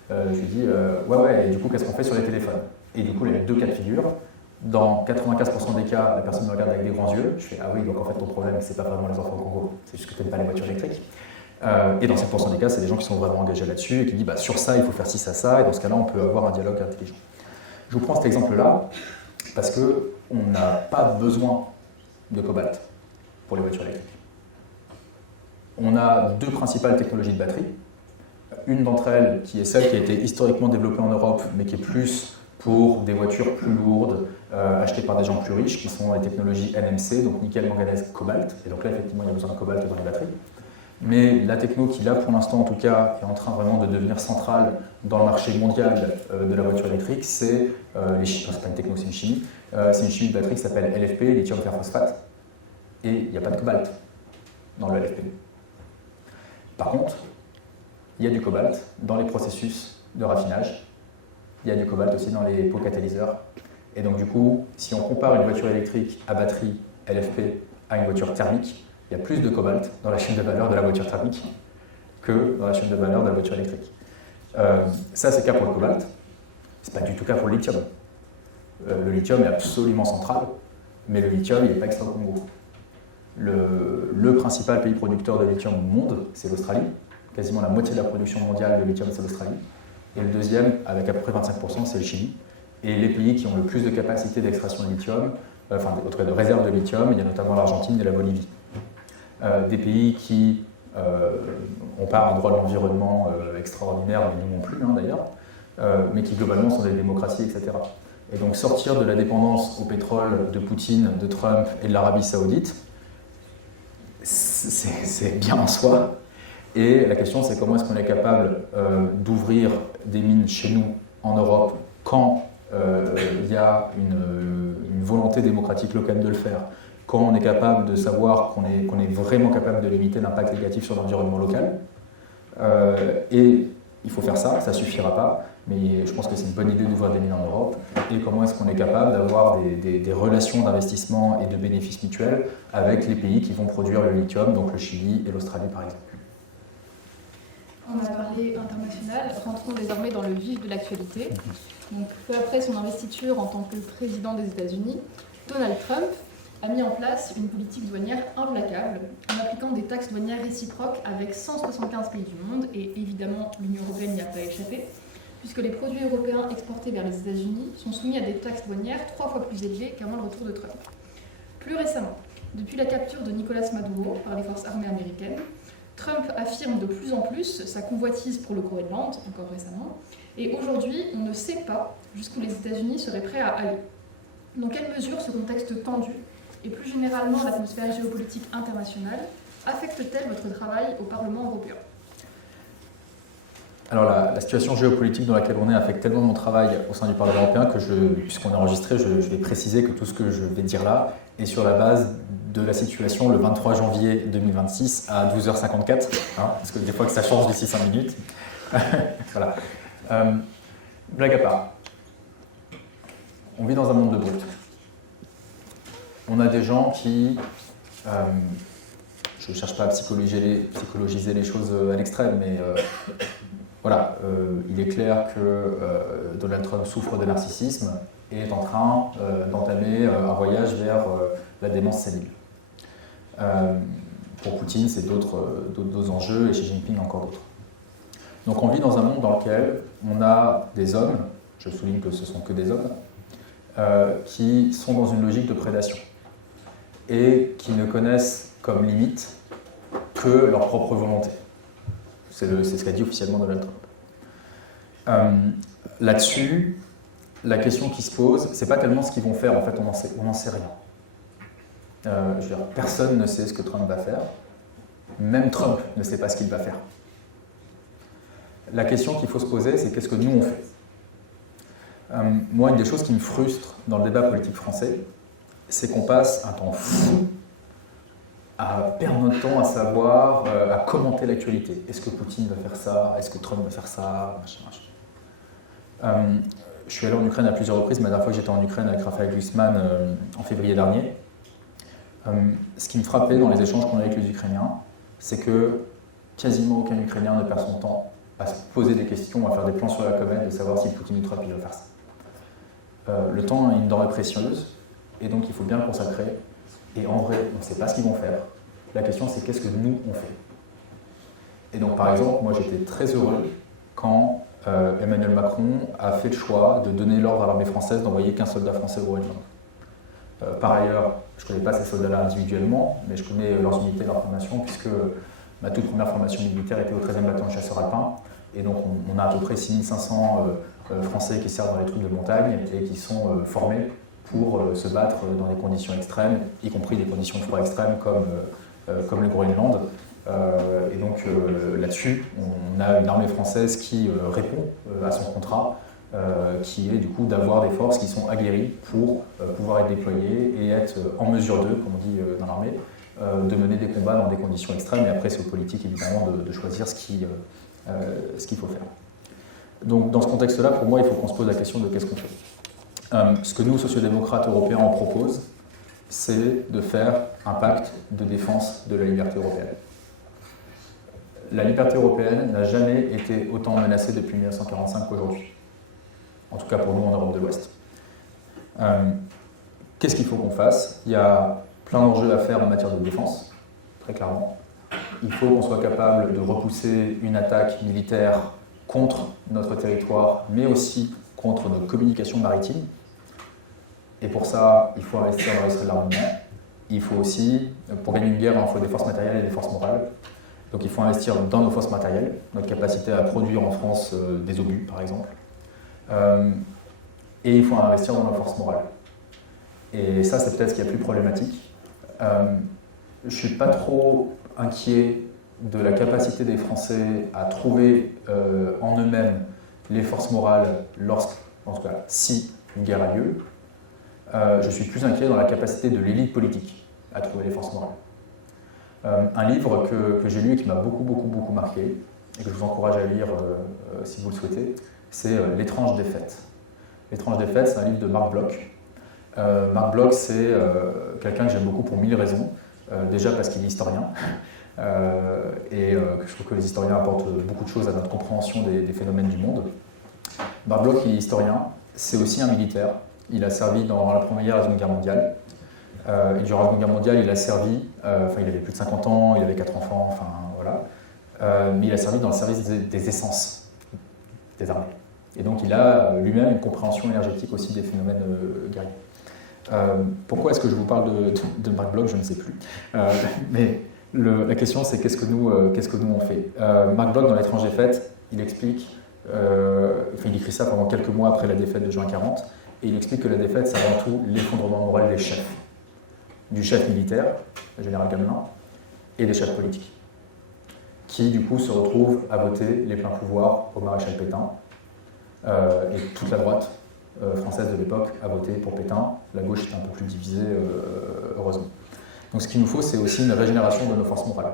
Je lui dis ouais, et du coup, qu'est-ce qu'on fait sur les téléphones? Et du coup, il y a deux cas de figure. Dans 95% des cas, la personne me regarde avec des grands yeux. Je fais ah oui, donc en fait, ton problème, c'est pas vraiment les enfants au Congo, c'est juste que tu n'aimes pas les voitures électriques. Et dans 5% des cas, c'est des gens qui sont vraiment engagés là-dessus et qui disent bah, sur ça, il faut faire ci, ça, et dans ce cas-là, on peut avoir un dialogue intelligent. Je vous prends cet exemple-là parce qu'on n'a pas besoin de cobalt pour les voitures électriques. On a deux principales technologies de batterie. Une d'entre elles, qui est celle qui a été historiquement développée en Europe, mais qui est plus pour des voitures plus lourdes, achetées par des gens plus riches, qui sont les technologies NMC, donc nickel, manganèse, cobalt. Et donc là, effectivement, il y a besoin de cobalt dans les batteries. Mais la techno qui, là, pour l'instant, en tout cas, est en train vraiment de devenir centrale dans le marché mondial de la voiture électrique, c'est les chimies. Enfin, c'est pas une techno, c'est une chimie. C'est une chimie de batterie qui s'appelle LFP, lithium fer phosphate. Et il n'y a pas de cobalt dans le LFP. Par contre, il y a du cobalt dans les processus de raffinage. Il y a du cobalt aussi dans les pots catalyseurs. Et donc du coup, si on compare une voiture électrique à batterie LFP à une voiture thermique, il y a plus de cobalt dans la chaîne de valeur de la voiture thermique que dans la chaîne de valeur de la voiture électrique. Ça, c'est le cas pour le cobalt. C'est pas du tout le cas pour le lithium. Le lithium est absolument central, mais le lithium, il n'est pas extra au Congo. Le principal pays producteur de lithium au monde, c'est l'Australie. Quasiment la moitié de la production mondiale de lithium, c'est l'Australie. Et le deuxième, avec à peu près 25%, c'est le Chili. Et les pays qui ont le plus de capacité d'extraction de lithium, de réserve de lithium, il y a notamment l'Argentine et la Bolivie. Des pays qui n'ont pas un droit de l'environnement extraordinaire, mais nous non plus d'ailleurs, mais qui globalement sont des démocraties, etc. Et donc sortir de la dépendance au pétrole de Poutine, de Trump et de l'Arabie Saoudite, c'est bien en soi. Et la question, c'est comment est-ce qu'on est capable d'ouvrir des mines chez nous, en Europe, quand il y a une volonté démocratique locale de le faire, quand on est capable de savoir qu'on est vraiment capable de limiter l'impact négatif sur l'environnement local. Et il faut faire ça, ça ne suffira pas, mais je pense que c'est une bonne idée d'ouvrir des mines en Europe. Et comment est-ce qu'on est capable d'avoir des relations d'investissement et de bénéfices mutuels avec les pays qui vont produire le lithium, donc le Chili et l'Australie par exemple. On a parlé international, rentrons désormais dans le vif de l'actualité. Donc, peu après son investiture en tant que président des États-Unis, Donald Trump a mis en place une politique douanière implacable en appliquant des taxes douanières réciproques avec 175 pays du monde, et évidemment l'Union européenne n'y a pas échappé, puisque les produits européens exportés vers les États-Unis sont soumis à des taxes douanières 3 fois plus élevées qu'avant le retour de Trump. Plus récemment, depuis la capture de Nicolás Maduro par les forces armées américaines, Trump affirme de plus en plus sa convoitise pour le Groenland, encore récemment, et aujourd'hui, on ne sait pas jusqu'où les États-Unis seraient prêts à aller. Dans quelle mesure ce contexte tendu, et plus généralement l'atmosphère géopolitique internationale, affecte-t-elle votre travail au Parlement européen ? Alors la situation géopolitique dans laquelle on est affecte tellement mon travail au sein du Parlement européen que puisqu'on est enregistré, je vais préciser que tout ce que je vais dire là est sur la base de la situation le 23 janvier 2026 à 12h54, parce que des fois que ça change d'ici 5 minutes. Voilà. Blague à part. On vit dans un monde de brut. On a des gens qui... je ne cherche pas à psychologiser les choses à l'extrême, mais voilà, il est clair que Donald Trump souffre de narcissisme et est en train d'entamer un voyage vers la démence sénile. Pour Poutine, c'est d'autres enjeux, et Xi Jinping encore d'autres. Donc on vit dans un monde dans lequel on a des hommes, je souligne que ce ne sont que des hommes, qui sont dans une logique de prédation et qui ne connaissent comme limite que leur propre volonté. C'est ce qu'a dit officiellement Donald Trump. Là-dessus, la question qui se pose, c'est pas tellement ce qu'ils vont faire, en fait, on n'en sait rien. Je veux dire, personne ne sait ce que Trump va faire, même Trump ne sait pas ce qu'il va faire. La question qu'il faut se poser, c'est qu'est-ce que nous on fait ? Moi, une des choses qui me frustre dans le débat politique français, c'est qu'on passe un temps fou à perdre notre temps à savoir, à commenter l'actualité. Est-ce que Poutine va faire ça ? Est-ce que Trump va faire ça ? Machin. Je suis allé en Ukraine à plusieurs reprises, mais la dernière fois que j'étais en Ukraine avec Raphaël Glucksmann en février dernier. Ce qui me frappait dans les échanges qu'on a avec les Ukrainiens, c'est que quasiment aucun Ukrainien ne perd son temps à se poser des questions, à faire des plans sur la comète, de savoir si Poutine ou Trump il va faire ça. Le temps est une denrée précieuse, et donc il faut bien le consacrer. Et en vrai, on ne sait pas ce qu'ils vont faire. La question, c'est qu'est-ce que nous, on fait ? Et donc, par exemple, moi, j'étais très heureux quand Emmanuel Macron a fait le choix de donner l'ordre à l'armée française d'envoyer qu'un soldat français au Groenland. Par ailleurs, je ne connais pas ces soldats-là individuellement, mais je connais leurs unités, leur formation, puisque ma toute première formation militaire était au 13e bataillon de chasseurs alpins. Et donc, on a à peu près 6500 Français qui servent dans les troupes de montagne et qui sont formés pour se battre dans des conditions extrêmes, y compris des conditions de froid extrêmes comme le Groenland. Et donc là-dessus, on a une armée française qui répond à son contrat, qui est du coup d'avoir des forces qui sont aguerries pour pouvoir être déployées et être en mesure comme on dit dans l'armée, de mener des combats dans des conditions extrêmes. Et après, c'est aux politiques évidemment de choisir ce qu'il faut faire. Donc dans ce contexte-là, pour moi, il faut qu'on se pose la question de qu'est-ce qu'on fait. Ce que nous, sociodémocrates européens, on propose, c'est de faire un pacte de défense de la liberté européenne. La liberté européenne n'a jamais été autant menacée depuis 1945 qu'aujourd'hui. En tout cas pour nous en Europe de l'Ouest. Qu'est-ce qu'il faut qu'on fasse? Il y a plein d'enjeux à faire en matière de défense, très clairement. Il faut qu'on soit capable de repousser une attaque militaire contre notre territoire, mais aussi contre nos communications maritimes. Et pour ça, il faut investir dans l'industrie de l'armement. Il faut aussi, pour gagner une guerre, il faut des forces matérielles et des forces morales. Donc il faut investir dans nos forces matérielles, notre capacité à produire en France des obus, par exemple. Et il faut investir dans nos forces morales. Et ça, c'est peut-être ce qui est le plus problématique. Je ne suis pas trop inquiet de la capacité des Français à trouver en eux-mêmes les forces morales en tout cas, si une guerre a lieu. Je suis plus inquiet dans la capacité de l'élite politique à trouver les forces morales. Un livre que j'ai lu et qui m'a beaucoup marqué, et que je vous encourage à lire si vous le souhaitez, c'est L'étrange défaite. L'étrange défaite, c'est un livre de Marc Bloch. Marc Bloch, c'est quelqu'un que j'aime beaucoup pour 1000 raisons. Déjà parce qu'il est historien, et je trouve que les historiens apportent beaucoup de choses à notre compréhension des phénomènes du monde. Marc Bloch, il est historien, c'est aussi un militaire. Il a servi dans la Première et la Seconde Guerre mondiale. Et durant la Seconde Guerre mondiale, il a servi, il avait plus de 50 ans, il avait 4 enfants, voilà. Mais il a servi dans le service des essences des armées. Et donc il a lui-même une compréhension énergétique aussi des phénomènes guerriers. Pourquoi est-ce que je vous parle de Marc Bloch? Je ne sais plus. Mais la question, c'est qu'est-ce que nous on fait? Marc Bloch, dans L'étrange défaite, il explique, il écrit ça pendant quelques mois après la défaite de juin 40, et il explique que la défaite, c'est avant tout l'effondrement moral des chefs. Du chef militaire, le général Gamelin, et des chefs politiques, qui du coup se retrouvent à voter les pleins pouvoirs au maréchal Pétain, et toute la droite française de l'époque a voté pour Pétain. La gauche est un peu plus divisée, heureusement. Donc ce qu'il nous faut, c'est aussi une régénération de nos forces morales.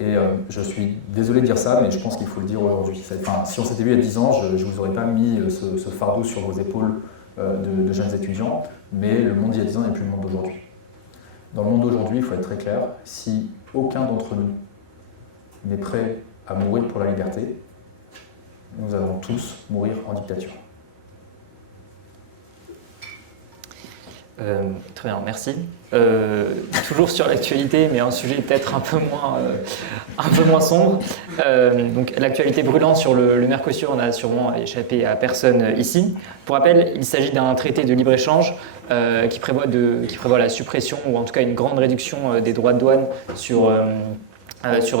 Et je suis désolé de dire ça, mais je pense qu'il faut le dire aujourd'hui. Si on s'était vu il y a 10 ans, je ne vous aurais pas mis ce fardeau sur vos épaules de jeunes étudiants, mais le monde il y a 10 ans n'est plus le monde d'aujourd'hui. Dans le monde d'aujourd'hui, il faut être très clair, si aucun d'entre nous n'est prêt à mourir pour la liberté, nous allons tous mourir en dictature. Très bien, merci. Toujours sur l'actualité, mais un sujet peut-être un peu moins sombre. Donc l'actualité brûlante sur le Mercosur n'a sûrement échappé à personne ici. Pour rappel, il s'agit d'un traité de libre-échange qui prévoit la suppression ou en tout cas une grande réduction des droits de douane sur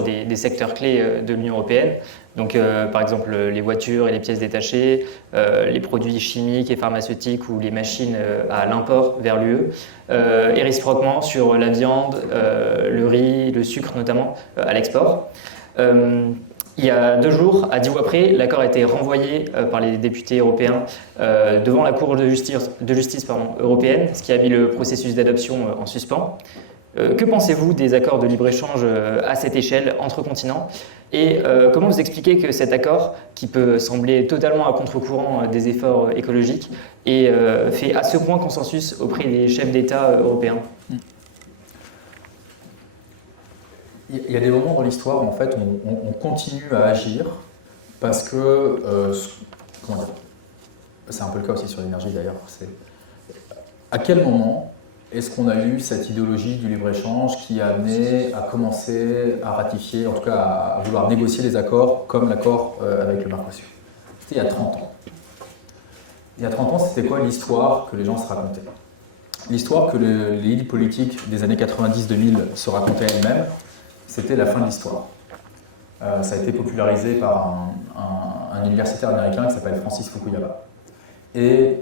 des secteurs clés de l'Union européenne. Donc, par exemple, les voitures et les pièces détachées, les produits chimiques et pharmaceutiques ou les machines à l'import vers l'UE, et réciproquement sur la viande, le riz, le sucre notamment, à l'export. Il y a 2 jours, à 10 mois près, l'accord a été renvoyé par les députés européens devant la Cour de justice européenne, ce qui a mis le processus d'adoption en suspens. Que pensez-vous des accords de libre-échange à cette échelle entre continents? Et comment vous expliquez que cet accord, qui peut sembler totalement à contre-courant des efforts écologiques, fait à ce point consensus auprès des chefs d'État européens? Il y a des moments dans l'histoire où en fait on continue à agir parce que, c'est un peu le cas aussi sur l'énergie d'ailleurs, à quel moment est-ce qu'on a eu cette idéologie du libre-échange qui a amené à commencer à ratifier, en tout cas à vouloir négocier des accords comme l'accord avec le Mercosur? C'était il y a 30 ans. Il y a 30 ans, c'était quoi l'histoire que les gens se racontaient? L'histoire que l'élite politique des années 90-2000 se racontait elle-même, c'était la fin de l'histoire. Ça a été popularisé par un universitaire américain qui s'appelle Francis Fukuyama. Et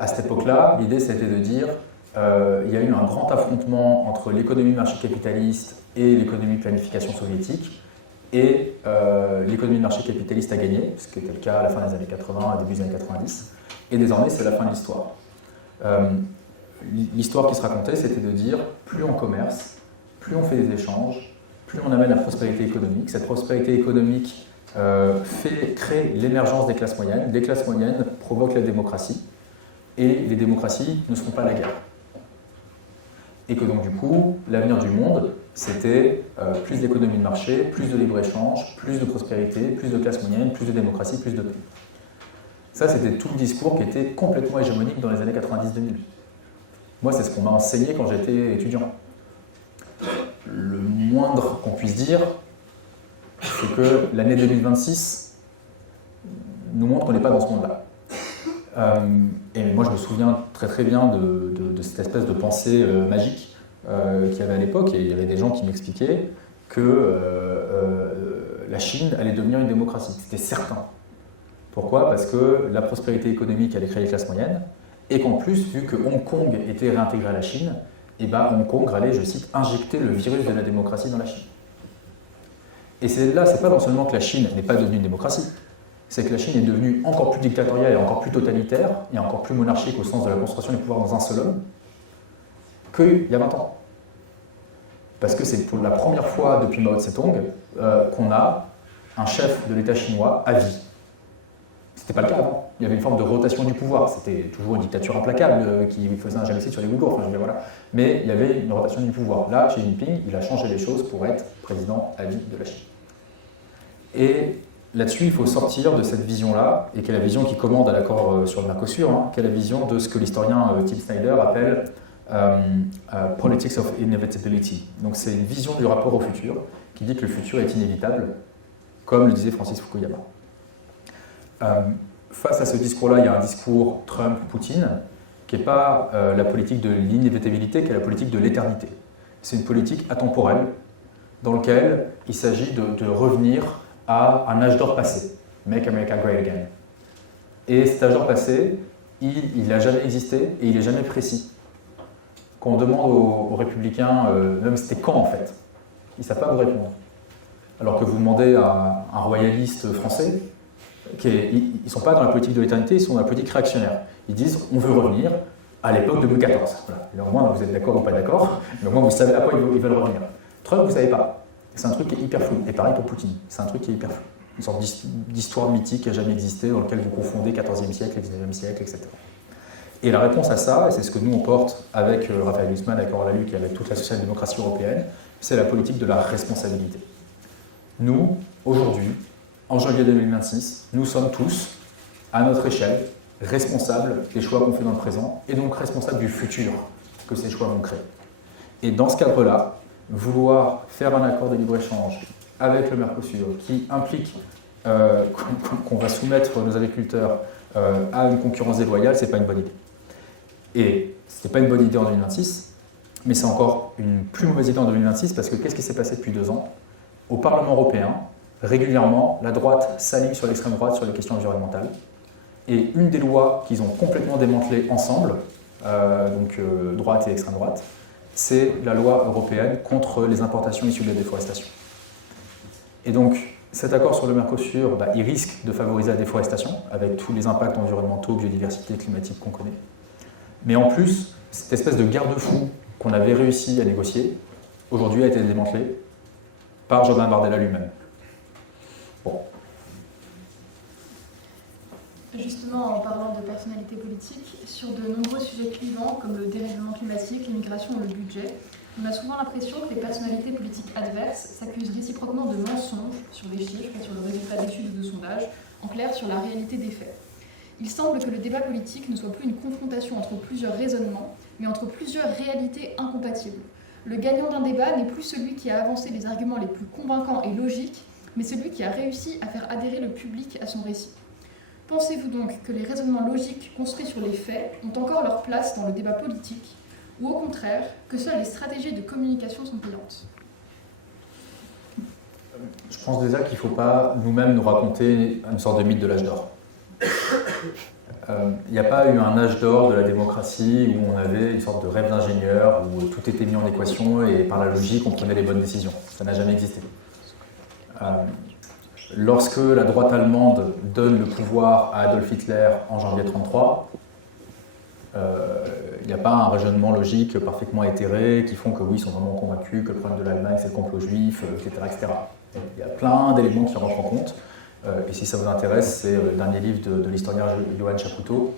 à cette époque-là, l'idée c'était de dire il y a eu un grand affrontement entre l'économie de marché capitaliste et l'économie de planification soviétique, et l'économie de marché capitaliste a gagné, ce qui était le cas à la fin des années 80, début des années 90, et désormais c'est la fin de l'histoire. L'histoire qui se racontait, c'était de dire plus on commerce, plus on fait des échanges, plus on amène la prospérité économique. Cette prospérité économique crée l'émergence des classes moyennes provoquent la démocratie, et les démocraties ne seront pas à la guerre. Et que donc du coup, l'avenir du monde, c'était plus d'économie de marché, plus de libre-échange, plus de prospérité, plus de classe moyenne, plus de démocratie, plus de paix. Ça, c'était tout le discours qui était complètement hégémonique dans les années 90-2000. Moi, c'est ce qu'on m'a enseigné quand j'étais étudiant. Le moindre qu'on puisse dire, c'est que l'année 2026 nous montre qu'on n'est pas dans ce monde-là. Et moi, je me souviens très très bien de cette espèce de pensée magique qu'il y avait à l'époque, et il y avait des gens qui m'expliquaient que la Chine allait devenir une démocratie. C'était certain. Pourquoi ? Parce que la prospérité économique allait créer les classes moyennes, et qu'en plus, vu que Hong Kong était réintégré à la Chine, et ben Hong Kong allait, je cite, injecter le virus de la démocratie dans la Chine. Et c'est là, c'est pas non seulement que la Chine n'est pas devenue une démocratie, c'est que la Chine est devenue encore plus dictatoriale et encore plus totalitaire, et encore plus monarchique au sens de la concentration du pouvoir dans un seul homme, qu'il y a 20 ans. Parce que c'est pour la première fois depuis Mao Tse-tung qu'on a un chef de l'État chinois à vie. C'était pas le cas avant. Il y avait une forme de rotation du pouvoir. C'était toujours une dictature implacable qui faisait un génocide sur les Ouïghours. Enfin, voilà. Mais il y avait une rotation du pouvoir. Là, Xi Jinping, il a changé les choses pour être président à vie de la Chine. Et là-dessus, il faut sortir de cette vision-là, et qui est la vision qui commande à l'accord sur le Mercosur, qui est la vision de ce que l'historien Tim Snyder appelle Politics of Inevitability. Donc c'est une vision du rapport au futur qui dit que le futur est inévitable, comme le disait Francis Fukuyama. Face à ce discours-là, il y a un discours Trump-Poutine qui n'est pas la politique de l'inévitabilité, qui est la politique de l'éternité. C'est une politique atemporelle dans laquelle il s'agit de revenir à un âge d'or passé, Make America Great Again. Et cet âge d'or passé, il n'a jamais existé et il n'est jamais précis. Quand on demande aux républicains, même c'était quand en fait, ils ne savent pas vous répondre. Alors que vous demandez à un royaliste français, ils ne sont pas dans la politique de l'éternité, ils sont dans la politique réactionnaire. Ils disent on veut revenir à l'époque de 2014. Voilà. Et au moins vous êtes d'accord ou pas d'accord, mais au moins vous savez à quoi ils veulent revenir. Trump, vous ne savez pas. C'est un truc qui est hyper flou. Et pareil pour Poutine, c'est un truc qui est hyper flou. Une sorte d'histoire mythique qui n'a jamais existé, dans laquelle vous confondez 14e siècle, 19e siècle, etc. Et la réponse à ça, et c'est ce que nous on porte avec Raphaël Glucksmann, avec Aurore Lalucq et avec toute la social-démocratie européenne, c'est la politique de la responsabilité. Nous, aujourd'hui, en janvier 2026, nous sommes tous, à notre échelle, responsables des choix qu'on fait dans le présent, et donc responsables du futur que ces choix vont créer. Et dans ce cadre-là, vouloir faire un accord de libre-échange avec le Mercosur qui implique qu'on va soumettre nos agriculteurs à une concurrence déloyale, c'est pas une bonne idée. Et ce n'est pas une bonne idée en 2026, mais c'est encore une plus mauvaise idée en 2026 parce que qu'est-ce qui s'est passé depuis 2 ans ? Au Parlement européen, régulièrement, la droite s'aligne sur l'extrême droite sur les questions environnementales. Et une des lois qu'ils ont complètement démantelées ensemble, droite et extrême droite, c'est la loi européenne contre les importations issues de la déforestation. Et donc, cet accord sur le Mercosur, il risque de favoriser la déforestation, avec tous les impacts environnementaux, biodiversité, climatique qu'on connaît. Mais en plus, cette espèce de garde-fou qu'on avait réussi à négocier, aujourd'hui a été démantelée par Jordan Bardella lui-même. Bon. Justement, en parlant de personnalité politique, sur de nombreux sujets clivants comme le dérèglement climatique, l'immigration ou le budget, on a souvent l'impression que les personnalités politiques adverses s'accusent réciproquement de mensonges sur les chiffres et sur le résultat d'études ou de sondages, en clair sur la réalité des faits. Il semble que le débat politique ne soit plus une confrontation entre plusieurs raisonnements, mais entre plusieurs réalités incompatibles. Le gagnant d'un débat n'est plus celui qui a avancé les arguments les plus convaincants et logiques, mais celui qui a réussi à faire adhérer le public à son récit. Pensez-vous donc que les raisonnements logiques construits sur les faits ont encore leur place dans le débat politique, ou au contraire, que seules les stratégies de communication sont payantes ? Je pense déjà qu'il ne faut pas nous-mêmes nous raconter une sorte de mythe de l'âge d'or. Il n'y a pas eu un âge d'or de la démocratie où on avait une sorte de rêve d'ingénieur, où tout était mis en équation et par la logique on prenait les bonnes décisions. Ça n'a jamais existé. Lorsque la droite allemande donne le pouvoir à Adolf Hitler en janvier 1933, il n'y a pas un raisonnement logique parfaitement éthéré qui font que oui, ils sont vraiment convaincus que le problème de l'Allemagne c'est le complot juif, etc., etc. Il y a plein d'éléments qui rentrent en compte. Et si ça vous intéresse, c'est le dernier livre de l'historien Johan Chapoutot,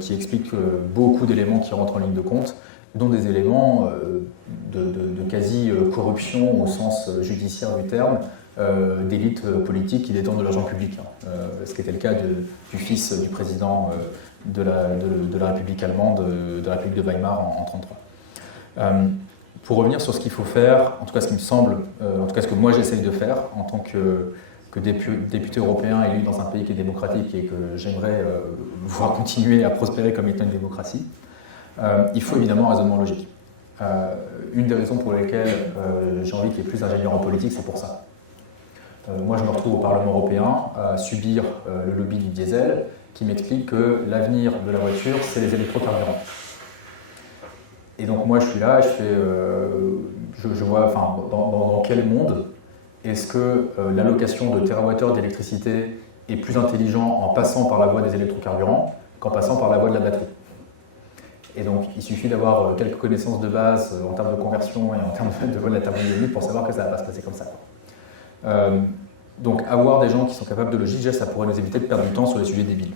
qui explique beaucoup d'éléments qui rentrent en ligne de compte, dont des éléments de quasi-corruption au sens judiciaire du terme, d'élites politiques qui détournent de l'argent public, ce qui était le cas du fils du président de la République allemande, de la République de Weimar en 1933. Pour revenir sur ce qu'il faut faire, en tout cas ce qui me semble, en tout cas ce que moi j'essaye de faire en tant que député européen élu dans un pays qui est démocratique et que j'aimerais voir continuer à prospérer comme étant une démocratie, il faut évidemment un raisonnement logique. Une des raisons pour lesquelles j'ai envie qu'il y ait plus d'ingénieurs en politique, c'est pour ça. Moi, je me retrouve au Parlement européen à subir le lobby du diesel qui m'explique que l'avenir de la voiture, c'est les électrocarburants. Et donc moi, je suis là, je vois dans quel monde est-ce que l'allocation de térawattheures d'électricité est plus intelligent en passant par la voie des électrocarburants qu'en passant par la voie de la batterie. Et donc, il suffit d'avoir quelques connaissances de base en termes de conversion et en termes de voie de la thermodynamique pour savoir que ça ne va pas se passer comme ça. Donc, avoir des gens qui sont capables de logique, ça pourrait nous éviter de perdre du temps sur des sujets débiles.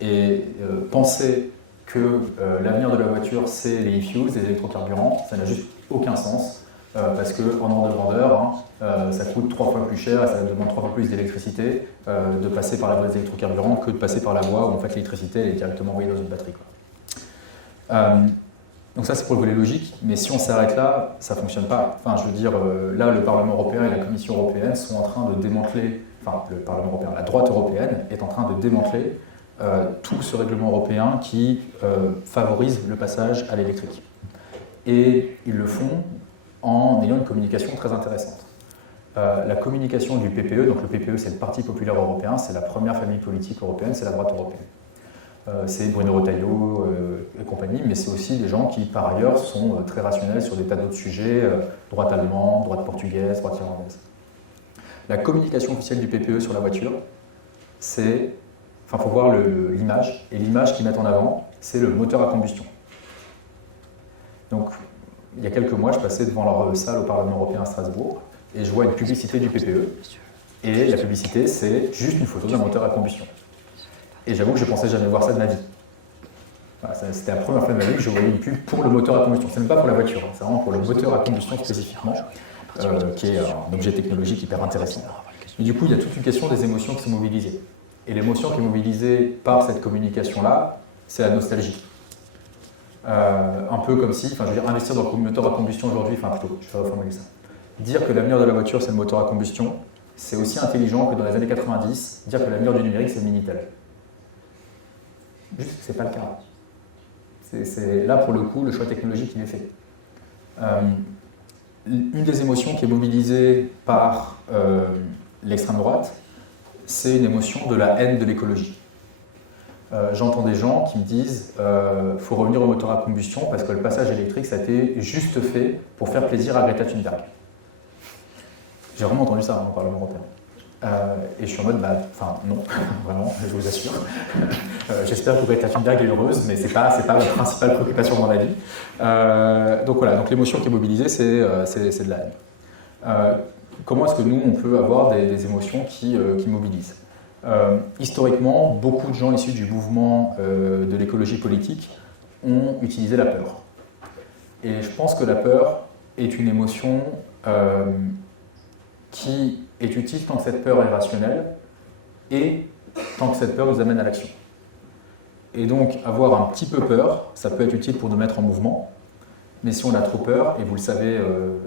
Et penser que l'avenir de la voiture, c'est les e-fuels, les électrocarburants, ça n'a juste aucun sens. Parce qu'en ordre de grandeur, ça coûte 3 fois plus cher et ça demande 3 fois plus d'électricité de passer par la voie des électrocarburants que de passer par la voie où en fait l'électricité elle est directement envoyée dans une batterie. Donc ça c'est pour le volet logique, mais si on s'arrête là, ça ne fonctionne pas. Enfin, je veux dire, là le Parlement européen et la Commission européenne sont en train de démanteler, enfin le Parlement européen, la droite européenne est en train de démanteler tout ce règlement européen qui favorise le passage à l'électrique. Et ils le font en ayant une communication très intéressante. La communication du PPE, donc le PPE c'est le Parti populaire européen, c'est la première famille politique européenne, c'est la droite européenne. C'est Bruno Retailleau et compagnie, mais c'est aussi des gens qui par ailleurs sont très rationnels sur des tas d'autres sujets, droite allemande, droite portugaise, droite irlandaise. La communication officielle du PPE sur la voiture, c'est, enfin il faut voir l'image, et l'image qu'ils mettent en avant, c'est le moteur à combustion. Donc, il y a quelques mois, je passais devant leur salle au Parlement européen à Strasbourg et je vois une publicité du PPE. Et la publicité, c'est juste une photo d'un moteur à combustion. Et j'avoue que je pensais jamais voir ça de ma vie. Voilà, c'était la première fois de ma vie que je voyais une pub pour le moteur à combustion. C'est même pas pour la voiture, c'est vraiment pour le moteur à combustion spécifiquement, qui est un objet technologique hyper intéressant. Mais du coup, il y a toute une question des émotions qui sont mobilisées. Et l'émotion qui est mobilisée par cette communication-là, c'est la nostalgie. Un peu comme si, enfin je veux dire, investir dans le moteur à combustion aujourd'hui, enfin plutôt, je vais reformuler ça. Dire que l'avenir de la voiture c'est le moteur à combustion, c'est aussi intelligent que dans les années 90, dire que l'avenir du numérique c'est le Minitel. Juste que c'est pas le cas. C'est là pour le coup le choix technologique il est fait. Une des émotions qui est mobilisée par l'extrême droite, c'est une émotion de la haine de l'écologie. J'entends des gens qui me disent faut revenir au moteur à combustion parce que le passage électrique ça a été juste fait pour faire plaisir à Greta Thunberg. J'ai vraiment entendu ça au Parlement européen. Et je suis en mode enfin non, vraiment, je vous assure. J'espère que Greta Thunberg est heureuse, mais c'est pas ma principale préoccupation dans la vie. Donc voilà, donc l'émotion qui est mobilisée c'est de la haine. Comment est-ce que nous on peut avoir des émotions qui mobilisent? Historiquement, beaucoup de gens issus du mouvement de l'écologie politique ont utilisé la peur. Et je pense que la peur est une émotion qui est utile tant que cette peur est rationnelle et tant que cette peur nous amène à l'action. Et donc, avoir un petit peu peur, ça peut être utile pour nous mettre en mouvement, mais si on a trop peur, et vous le savez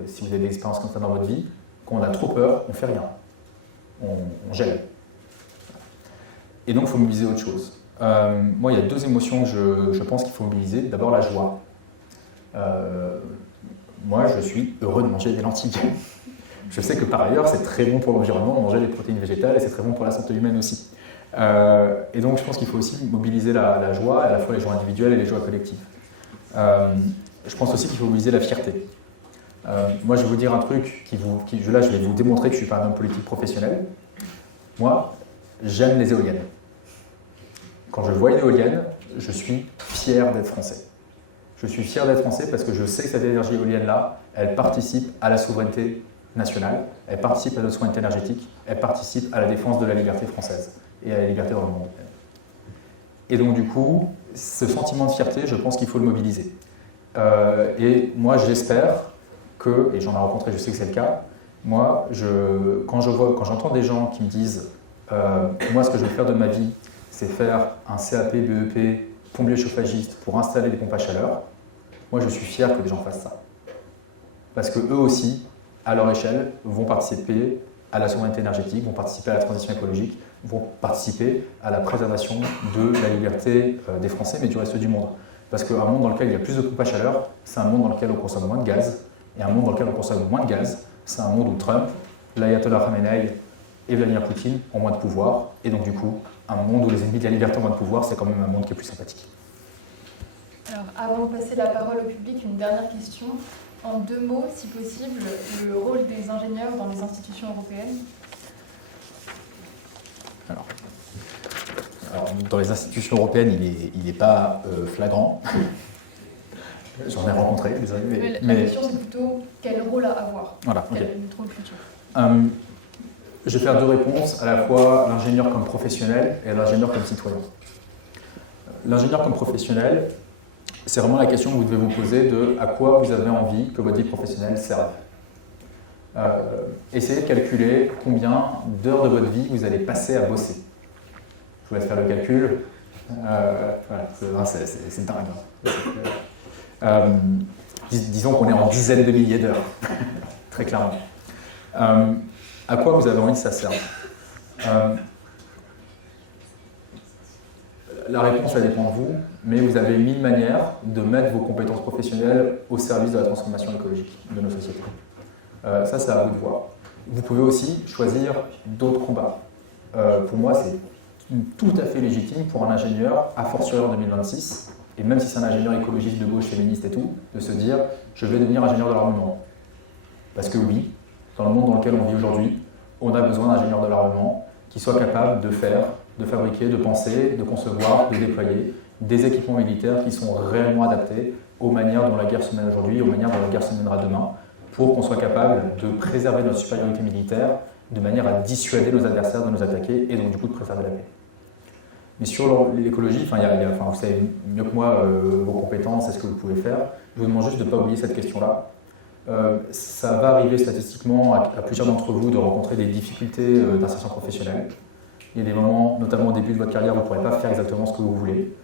si vous avez des expériences comme ça dans votre vie, quand on a trop peur, on ne fait rien. On gèle. Et donc, il faut mobiliser autre chose. Moi, il y a deux émotions que je pense qu'il faut mobiliser. D'abord, la joie. Moi, je suis heureux de manger des lentilles. Je sais que par ailleurs, c'est très bon pour l'environnement de manger des protéines végétales et c'est très bon pour la santé humaine aussi. Et donc, je pense qu'il faut aussi mobiliser la joie, à la fois les joies individuelles et les joies collectives. Je pense aussi qu'il faut mobiliser la fierté. Moi, je vais vous dire un truc là, je vais vous démontrer que je ne suis pas un homme politique professionnel. Moi, j'aime les éoliennes. Quand je vois une éolienne, je suis fier d'être français. Je suis fier d'être français parce que je sais que cette énergie éolienne-là, elle participe à la souveraineté nationale, elle participe à notre souveraineté énergétique, elle participe à la défense de la liberté française et à la liberté dans le monde. Et donc du coup, ce sentiment de fierté, je pense qu'il faut le mobiliser. Et moi, j'espère que, et j'en ai rencontré, je sais que c'est le cas, moi, quand j'entends des gens qui me disent moi, ce que je veux faire de ma vie, c'est faire un CAP, BEP, plombier chauffagiste pour installer des pompes à chaleur, moi, je suis fier que des gens fassent ça. Parce que eux aussi, à leur échelle, vont participer à la souveraineté énergétique, vont participer à la transition écologique, vont participer à la préservation de la liberté des Français, mais du reste du monde. Parce qu'un monde dans lequel il y a plus de pompes à chaleur, c'est un monde dans lequel on consomme moins de gaz, et un monde dans lequel on consomme moins de gaz, c'est un monde où Trump, l'ayatollah Khamenei et Vladimir Poutine ont moins de pouvoir, et donc du coup, un monde où les ennemis de la liberté ont moins de pouvoir, c'est quand même un monde qui est plus sympathique. Alors, avant de passer la parole au public, une dernière question. En 2 mots, si possible, le rôle des ingénieurs dans les institutions européennes. Alors, dans les institutions européennes, il n'est pas flagrant. J'en ai rencontré, La question, c'est plutôt quel rôle à avoir. Voilà, quel okay. rôle futur. Je vais faire 2 réponses, à la fois l'ingénieur comme professionnel et l'ingénieur comme citoyen. L'ingénieur comme professionnel, c'est vraiment la question que vous devez vous poser de à quoi vous avez envie que votre vie professionnelle serve. Essayez de calculer combien d'heures de votre vie vous allez passer à bosser. Je vous laisse faire le calcul. Voilà, c'est dingue. Disons qu'on est en dizaines de milliers d'heures, très clairement. À quoi vous avez envie que ça serve? La réponse, ça dépend de vous, mais vous avez 1000 manières de mettre vos compétences professionnelles au service de la transformation écologique de nos sociétés. Ça, c'est à vous de voir. Vous pouvez aussi choisir d'autres combats. Pour moi, c'est tout à fait légitime pour un ingénieur, a fortiori en 2026, et même si c'est un ingénieur écologiste de gauche, féministe et tout, de se dire « je vais devenir ingénieur de l'armement ». Parce que oui, dans le monde dans lequel on vit aujourd'hui, on a besoin d'ingénieurs de l'armement qui soient capables de faire, de fabriquer, de penser, de concevoir, de déployer des équipements militaires qui sont réellement adaptés aux manières dont la guerre se mène aujourd'hui, aux manières dont la guerre se mènera demain, pour qu'on soit capable de préserver notre supériorité militaire de manière à dissuader nos adversaires de nous attaquer et donc du coup de préserver la paix. Mais sur l'écologie, vous savez mieux que moi vos compétences et ce que vous pouvez faire, je vous demande juste de ne pas oublier cette question-là. Ça va arriver statistiquement à plusieurs d'entre vous de rencontrer des difficultés d'insertion professionnelle. Il y a des moments, notamment au début de votre carrière, où vous ne pourrez pas faire exactement ce que vous voulez.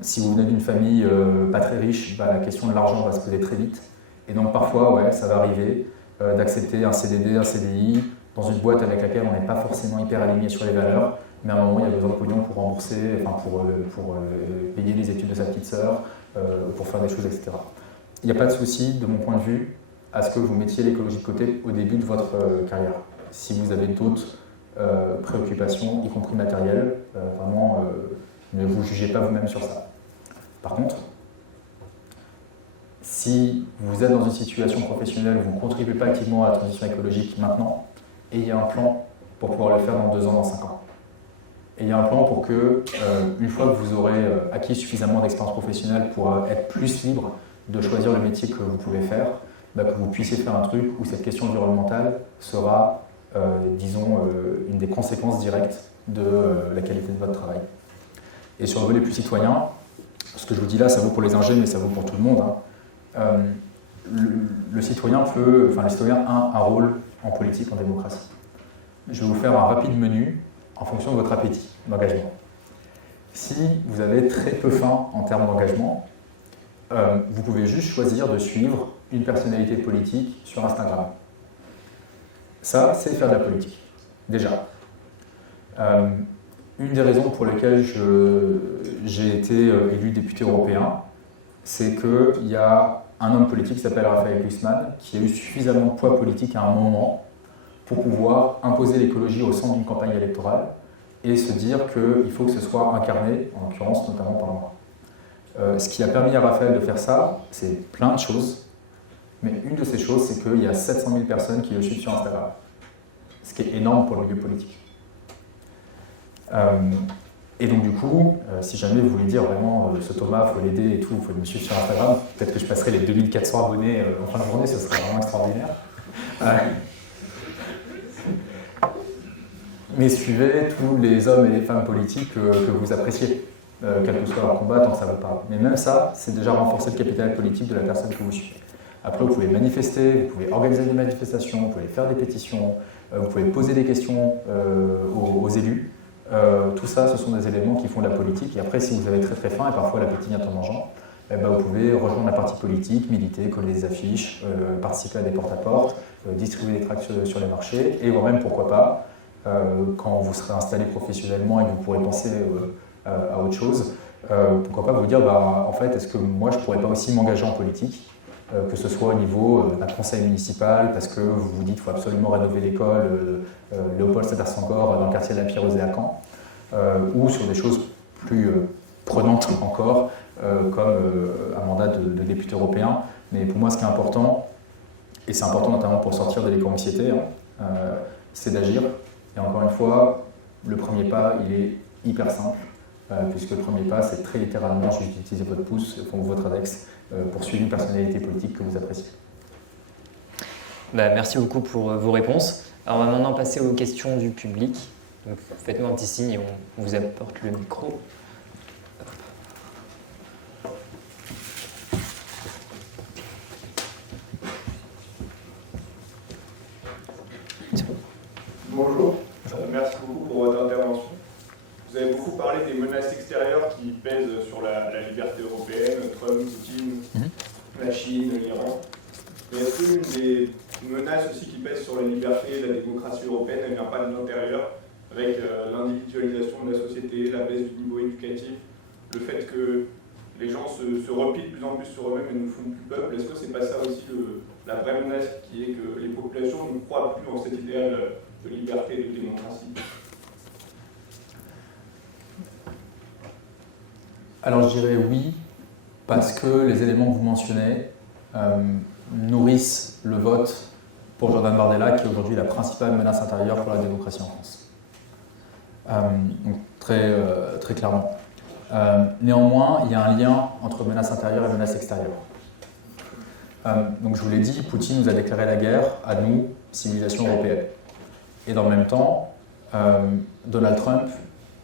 Si vous venez d'une famille pas très riche, la question de l'argent va se poser très vite. Et donc parfois, ouais, ça va arriver d'accepter un CDD, un CDI, dans une boîte avec laquelle on n'est pas forcément hyper aligné sur les valeurs, mais à un moment, il y a besoin de pognon pour rembourser, pour payer les études de sa petite sœur, pour faire des choses, etc. Il n'y a pas de souci, de mon point de vue, à ce que vous mettiez l'écologie de côté au début de votre carrière. Si vous avez d'autres préoccupations, y compris matérielles, vraiment, ne vous jugez pas vous-même sur ça. Par contre, si vous êtes dans une situation professionnelle où vous ne contribuez pas activement à la transition écologique maintenant, ayez un plan pour pouvoir le faire dans 2 ans, dans 5 ans. Ayez un plan pour que, une fois que vous aurez acquis suffisamment d'expérience professionnelle pour être plus libre de choisir le métier que vous pouvez faire, que vous puissiez faire un truc où cette question environnementale sera, une des conséquences directes de la qualité de votre travail. Et sur le volet plus citoyen, ce que je vous dis là, ça vaut pour les ingénieurs, mais ça vaut pour tout le monde. Le citoyen a un rôle en politique, en démocratie. Je vais vous faire un rapide menu en fonction de votre appétit d'engagement. Si vous avez très peu faim en termes d'engagement, vous pouvez juste choisir de suivre une personnalité politique sur Instagram. Ça, c'est faire de la politique, déjà. Une des raisons pour lesquelles j'ai été élu député européen, c'est qu'il y a un homme politique qui s'appelle Raphaël Glucksmann, qui a eu suffisamment de poids politique à un moment pour pouvoir imposer l'écologie au centre d'une campagne électorale et se dire qu'il faut que ce soit incarné, en l'occurrence notamment par moi. Ce qui a permis à Raphaël de faire ça, c'est plein de choses, mais une de ces choses, c'est qu'il y a 700 000 personnes qui le suivent sur Instagram, ce qui est énorme pour le milieu politique. Et donc du coup, si jamais vous voulez dire vraiment ce Thomas, il faut l'aider et tout, il faut me suivre sur Instagram, peut-être que je passerai les 2400 abonnés en fin de journée, ce serait vraiment extraordinaire. Mais suivez tous les hommes et les femmes politiques que vous appréciez, quel que soit leur combat, tant que ça vous parle. Mais même ça, c'est déjà renforcer le capital politique de la personne que vous suivez. Après, vous pouvez manifester, vous pouvez organiser des manifestations, vous pouvez faire des pétitions, vous pouvez poser des questions aux élus. Tout ça, ce sont des éléments qui font de la politique. Et après, si vous avez très très faim, et parfois l'appétit vient en mangeant, vous pouvez rejoindre la partie politique, militer, coller des affiches, participer à des porte-à-porte, distribuer des tracts sur les marchés, et voire même, pourquoi pas, quand vous serez installé professionnellement et que vous pourrez penser à autre chose, pourquoi pas vous dire, en fait, est-ce que moi, je ne pourrais pas aussi m'engager en politique, que ce soit au niveau d'un conseil municipal, parce que vous vous dites qu'il faut absolument rénover l'école Léopold Sédar Senghor dans le quartier de la Pierre-Rosée à Caen, ou sur des choses plus prenantes encore, comme un mandat de député européen. Mais pour moi, ce qui est important, et c'est important notamment pour sortir de l'éco-anxiété, c'est d'agir. Et encore une fois, le premier pas, il est hyper simple, puisque le premier pas, c'est très littéralement juste d'utiliser votre pouce, votre index, pour suivre une personnalité politique que vous appréciez. Merci beaucoup pour vos réponses. Alors, on va maintenant passer aux questions du public. Donc, faites-nous un petit signe et on vous apporte le micro. Bonjour, merci beaucoup pour votre intervention. Vous avez beaucoup parlé des menaces extérieures qui pèsent sur la liberté européenne, Trump, Poutine, la Chine, l'Iran. Mais est-ce qu'une des menaces aussi qui pèsent sur la liberté et la démocratie européenne, elle ne vient pas de l'intérieur, avec l'individualisation de la société, la baisse du niveau éducatif, le fait que les gens se replient de plus en plus sur eux-mêmes et ne font plus peuple? Est-ce que c'est pas ça aussi la vraie menace, qui est que les populations ne croient plus en cet idéal de liberté et de démocratie? Alors je dirais oui, parce que les éléments que vous mentionnez nourrissent le vote pour Jordan Bardella, qui est aujourd'hui la principale menace intérieure pour la démocratie en France. Donc très clairement. Néanmoins, il y a un lien entre menace intérieure et menace extérieure. Donc je vous l'ai dit, Poutine nous a déclaré la guerre à nous, civilisation européenne. Et dans le même temps, Donald Trump,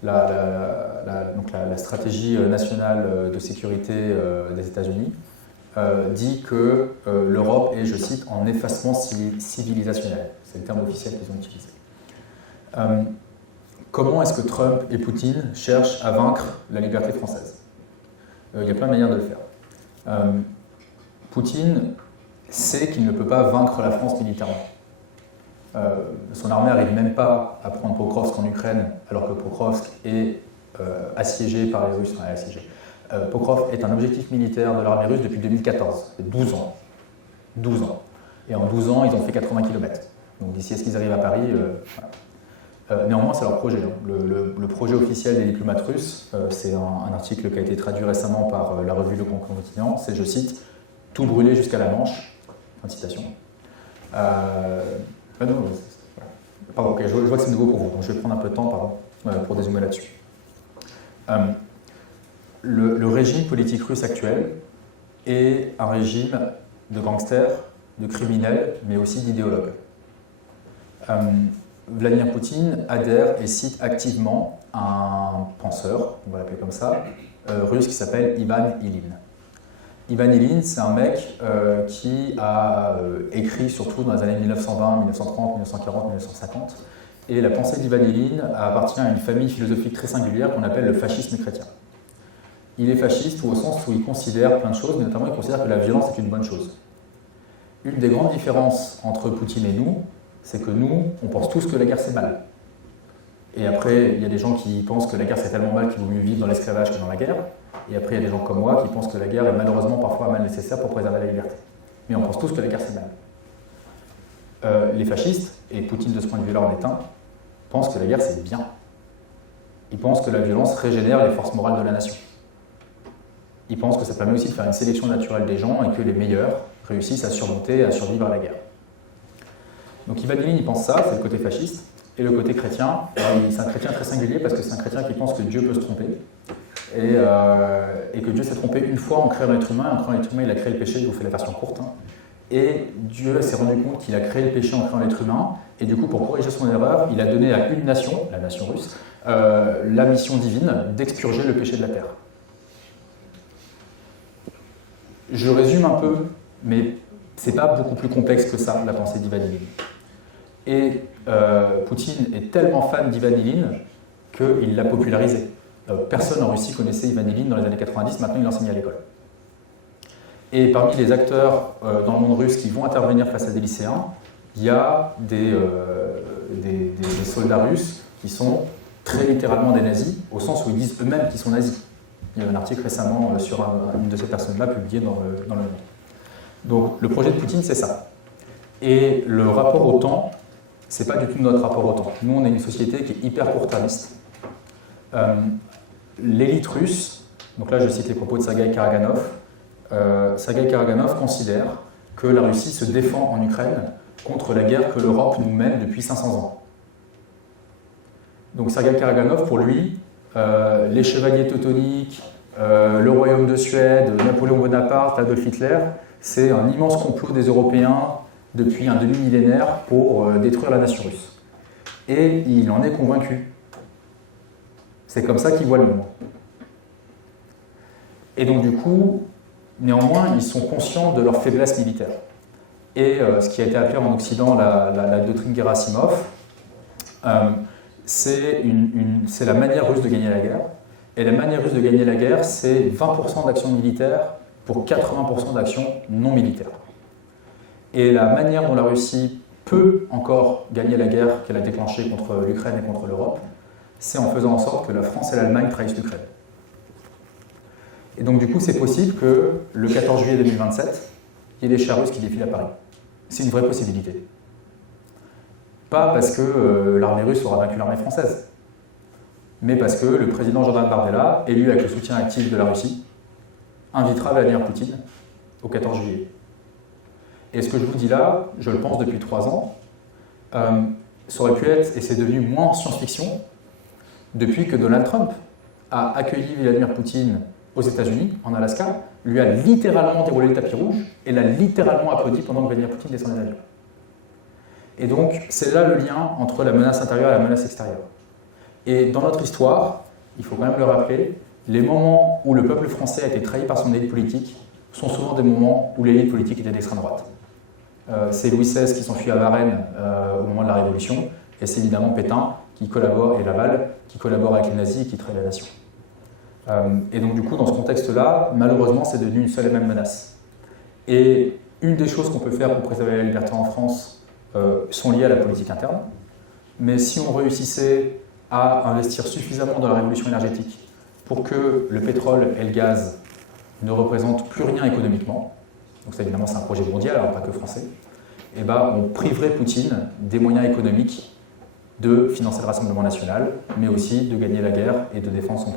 la stratégie nationale de sécurité des États-Unis, dit que l'Europe est, je cite, en effacement civilisationnel. C'est le terme officiel qu'ils ont utilisé. Comment est-ce que Trump et Poutine cherchent à vaincre la liberté française? Il y a plein de manières de le faire. Poutine sait qu'il ne peut pas vaincre la France militairement. Son armée n'arrive même pas à prendre Pokrovsk en Ukraine, alors que Pokrovsk est assiégé par les Russes. Enfin, assiégé. Pokrovsk est un objectif militaire de l'armée russe depuis 2014, c'est 12 ans. 12 ans. Et en 12 ans, ils ont fait 80 km. Donc d'ici à ce qu'ils arrivent à Paris, néanmoins, c'est leur projet. Le projet officiel des diplomates russes, c'est un article qui a été traduit récemment par la revue Le Continent, c'est, je cite, « Tout brûler jusqu'à la Manche ». Fin de citation. Pardon, ok, je vois que c'est nouveau pour vous, donc je vais prendre un peu de temps pour dézoomer là-dessus. Le régime politique russe actuel est un régime de gangsters, de criminels, mais aussi d'idéologues. Vladimir Poutine adhère et cite activement un penseur, on va l'appeler comme ça, russe qui s'appelle Ivan Ilyin. Ivan Ilyin, c'est un mec qui a écrit surtout dans les années 1920, 1930, 1940, 1950. Et la pensée d'Ivan Ilyin appartient à une famille philosophique très singulière qu'on appelle le fascisme chrétien. Il est fasciste au sens où il considère plein de choses, mais notamment il considère que la violence est une bonne chose. Une des grandes différences entre Poutine et nous, c'est que nous, on pense tous que la guerre c'est mal. Et après, il y a des gens qui pensent que la guerre c'est tellement mal qu'il vaut mieux vivre dans l'esclavage que dans la guerre. Et après, il y a des gens comme moi qui pensent que la guerre est malheureusement parfois un mal nécessaire pour préserver la liberté. Mais on pense tous que la guerre c'est mal. Les fascistes, et Poutine de ce point de vue-là en est un, pensent que la guerre c'est bien. Ils pensent que la violence régénère les forces morales de la nation. Ils pensent que ça permet aussi de faire une sélection naturelle des gens et que les meilleurs réussissent à surmonter et à survivre à la guerre. Donc Ivan Ilyin, il pense ça, c'est le côté fasciste. Et le côté chrétien, c'est un chrétien très singulier parce que c'est un chrétien qui pense que Dieu peut se tromper. Et que Dieu s'est trompé une fois en créant l'être humain. En créant l'être humain, il a créé le péché, je vous fais la version courte. Et Dieu s'est rendu compte qu'il a créé le péché en créant l'être humain, et du coup, pour corriger son erreur, il a donné à une nation, la nation russe, la mission divine d'expurger le péché de la terre. Je résume un peu, mais c'est pas beaucoup plus complexe que ça, la pensée d'Ivan Ilin. Et Poutine est tellement fan d'Ivan Ilin qu'il l'a popularisé. Personne en Russie connaissait Ivan Ilin dans les années 90, maintenant il enseigne à l'école. Et parmi les acteurs dans le monde russe qui vont intervenir face à des lycéens, il y a des soldats russes qui sont très littéralement des nazis, au sens où ils disent eux-mêmes qu'ils sont nazis. Il y a un article récemment sur une de ces personnes-là publié dans le Monde. Donc le projet de Poutine, c'est ça. Et le rapport au temps, c'est pas du tout notre rapport au temps. Nous, on est une société qui est hyper court-termiste. L'élite russe, donc là je cite les propos de Sergueï Karaganov, Sergueï Karaganov considère que la Russie se défend en Ukraine contre la guerre que l'Europe nous mène depuis 500 ans. Donc Sergueï Karaganov, pour lui, les chevaliers teutoniques, le royaume de Suède, Napoléon Bonaparte, Adolf Hitler, c'est un immense complot des Européens depuis un demi-millénaire pour détruire la nation russe. Et il en est convaincu. C'est comme ça qu'il voit le monde. Et donc du coup, néanmoins, ils sont conscients de leur faiblesse militaire. Et ce qui a été appelé en Occident la doctrine Gerasimov, c'est la manière russe de gagner la guerre. Et la manière russe de gagner la guerre, c'est 20% d'actions militaires pour 80% d'actions non militaires. Et la manière dont la Russie peut encore gagner la guerre qu'elle a déclenchée contre l'Ukraine et contre l'Europe, c'est en faisant en sorte que la France et l'Allemagne trahissent l'Ukraine. Et donc du coup, c'est possible que le 14 juillet 2027, il y ait des chars russes qui défilent à Paris. C'est une vraie possibilité. Pas parce que l'armée russe aura vaincu l'armée française, mais parce que le président Jordan Bardella, élu avec le soutien actif de la Russie, invitera Vladimir Poutine au 14 juillet. Et ce que je vous dis là, je le pense depuis 3 ans, ça aurait pu être, et c'est devenu moins science-fiction, depuis que Donald Trump a accueilli Vladimir Poutine aux États-Unis, en Alaska, lui a littéralement déroulé le tapis rouge et l'a littéralement applaudi pendant que Vladimir Poutine descendait d'avion. Et donc, c'est là le lien entre la menace intérieure et la menace extérieure. Et dans notre histoire, il faut quand même le rappeler, les moments où le peuple français a été trahi par son élite politique sont souvent des moments où l'élite politique était d'extrême droite. C'est Louis XVI qui s'enfuit à Varennes au moment de la Révolution, et c'est évidemment Pétain qui collabore, et Laval, qui collabore avec les nazis et qui trahit la nation. Et donc du coup, dans ce contexte-là, malheureusement, c'est devenu une seule et même menace. Et une des choses qu'on peut faire pour préserver la liberté en France sont liées à la politique interne, mais si on réussissait à investir suffisamment dans la révolution énergétique pour que le pétrole et le gaz ne représentent plus rien économiquement, donc ça évidemment c'est un projet mondial, alors pas que français, et ben on priverait Poutine des moyens économiques de financer le Rassemblement national, mais aussi de gagner la guerre et de défendre son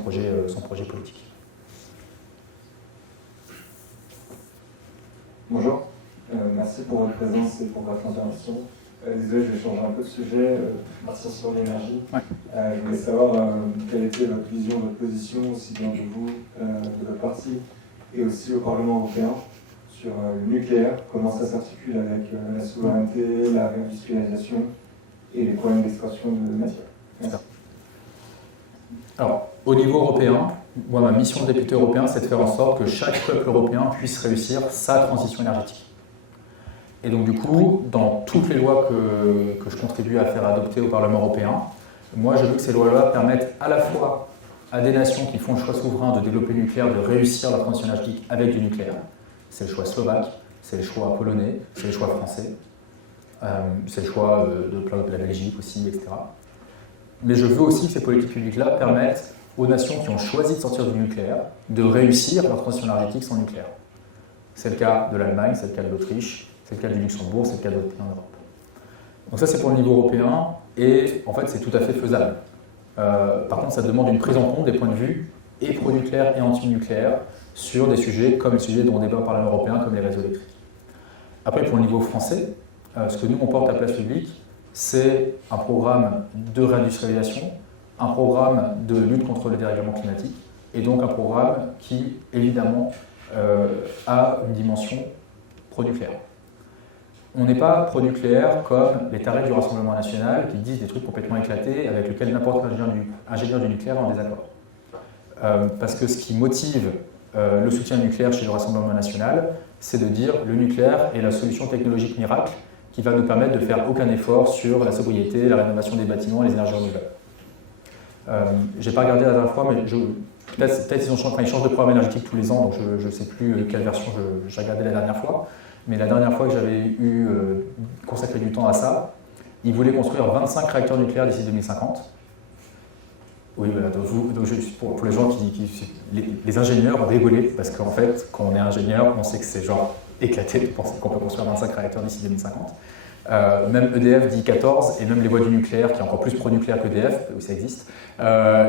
projet politique. Bonjour, merci pour votre présence et pour votre intervention. Désolé, je vais changer un peu de sujet, partir sur l'énergie. Ouais. Je voulais savoir quelle était votre vision, votre position, aussi bien de vous, de votre parti, et aussi au Parlement européen, sur le nucléaire, comment ça s'articule avec la souveraineté, la réindustrialisation et les problèmes d'extraction de matière. Merci. Alors, au niveau européen, moi, ma mission de député européen, c'est de faire en sorte que chaque peuple européen puisse réussir sa transition énergétique. Et donc, du coup, dans toutes les lois que je contribue à faire adopter au Parlement européen, moi, je veux que ces lois-là permettent à la fois à des nations qui font le choix souverain de développer le nucléaire, de réussir leur transition énergétique avec du nucléaire. C'est le choix slovaque, c'est le choix polonais, c'est le choix français, c'est le choix de la Belgique aussi, etc. Mais je veux aussi que ces politiques publiques-là permettent aux nations qui ont choisi de sortir du nucléaire de réussir leur transition énergétique sans nucléaire. C'est le cas de l'Allemagne, c'est le cas de l'Autriche, c'est le cas du Luxembourg, c'est le cas d'autres pays en Europe. Donc ça, c'est pour le niveau européen, et en fait, c'est tout à fait faisable. Par contre, ça demande une prise en compte des points de vue et pro-nucléaires et anti-nucléaires sur des sujets comme le sujet dont on débat au Parlement européen, comme les réseaux électriques. Après, pour le niveau français, ce que nous, on porte à Place Publique, c'est un programme de réindustrialisation, un programme de lutte contre le dérèglement climatique, et donc un programme qui, évidemment, a une dimension pro-nucléaire. on n'est pas pro-nucléaire comme les tarés du Rassemblement national qui disent des trucs complètement éclatés avec lesquels n'importe quel ingénieur du nucléaire est en désaccord. Parce que ce qui motive le soutien nucléaire chez le Rassemblement national, c'est de dire le nucléaire est la solution technologique miracle qui va nous permettre de faire aucun effort sur la sobriété, la rénovation des bâtiments et les énergies renouvelables. J'ai pas regardé la dernière fois, mais peut-être ils changent de programme énergétique tous les ans, donc je ne sais plus quelle version j'ai regardé la dernière fois. Mais la dernière fois que j'avais consacré du temps à ça, ils voulaient construire 25 réacteurs nucléaires d'ici 2050. Oui, voilà, pour les gens les ingénieurs ont rigolé, parce qu'en fait, quand on est ingénieur, on sait que c'est genre éclaté de penser qu'on peut construire 25 réacteurs d'ici 2050. Même EDF dit 14, et même les voies du nucléaire, qui est encore plus pro-nucléaire qu'EDF, où ça existe,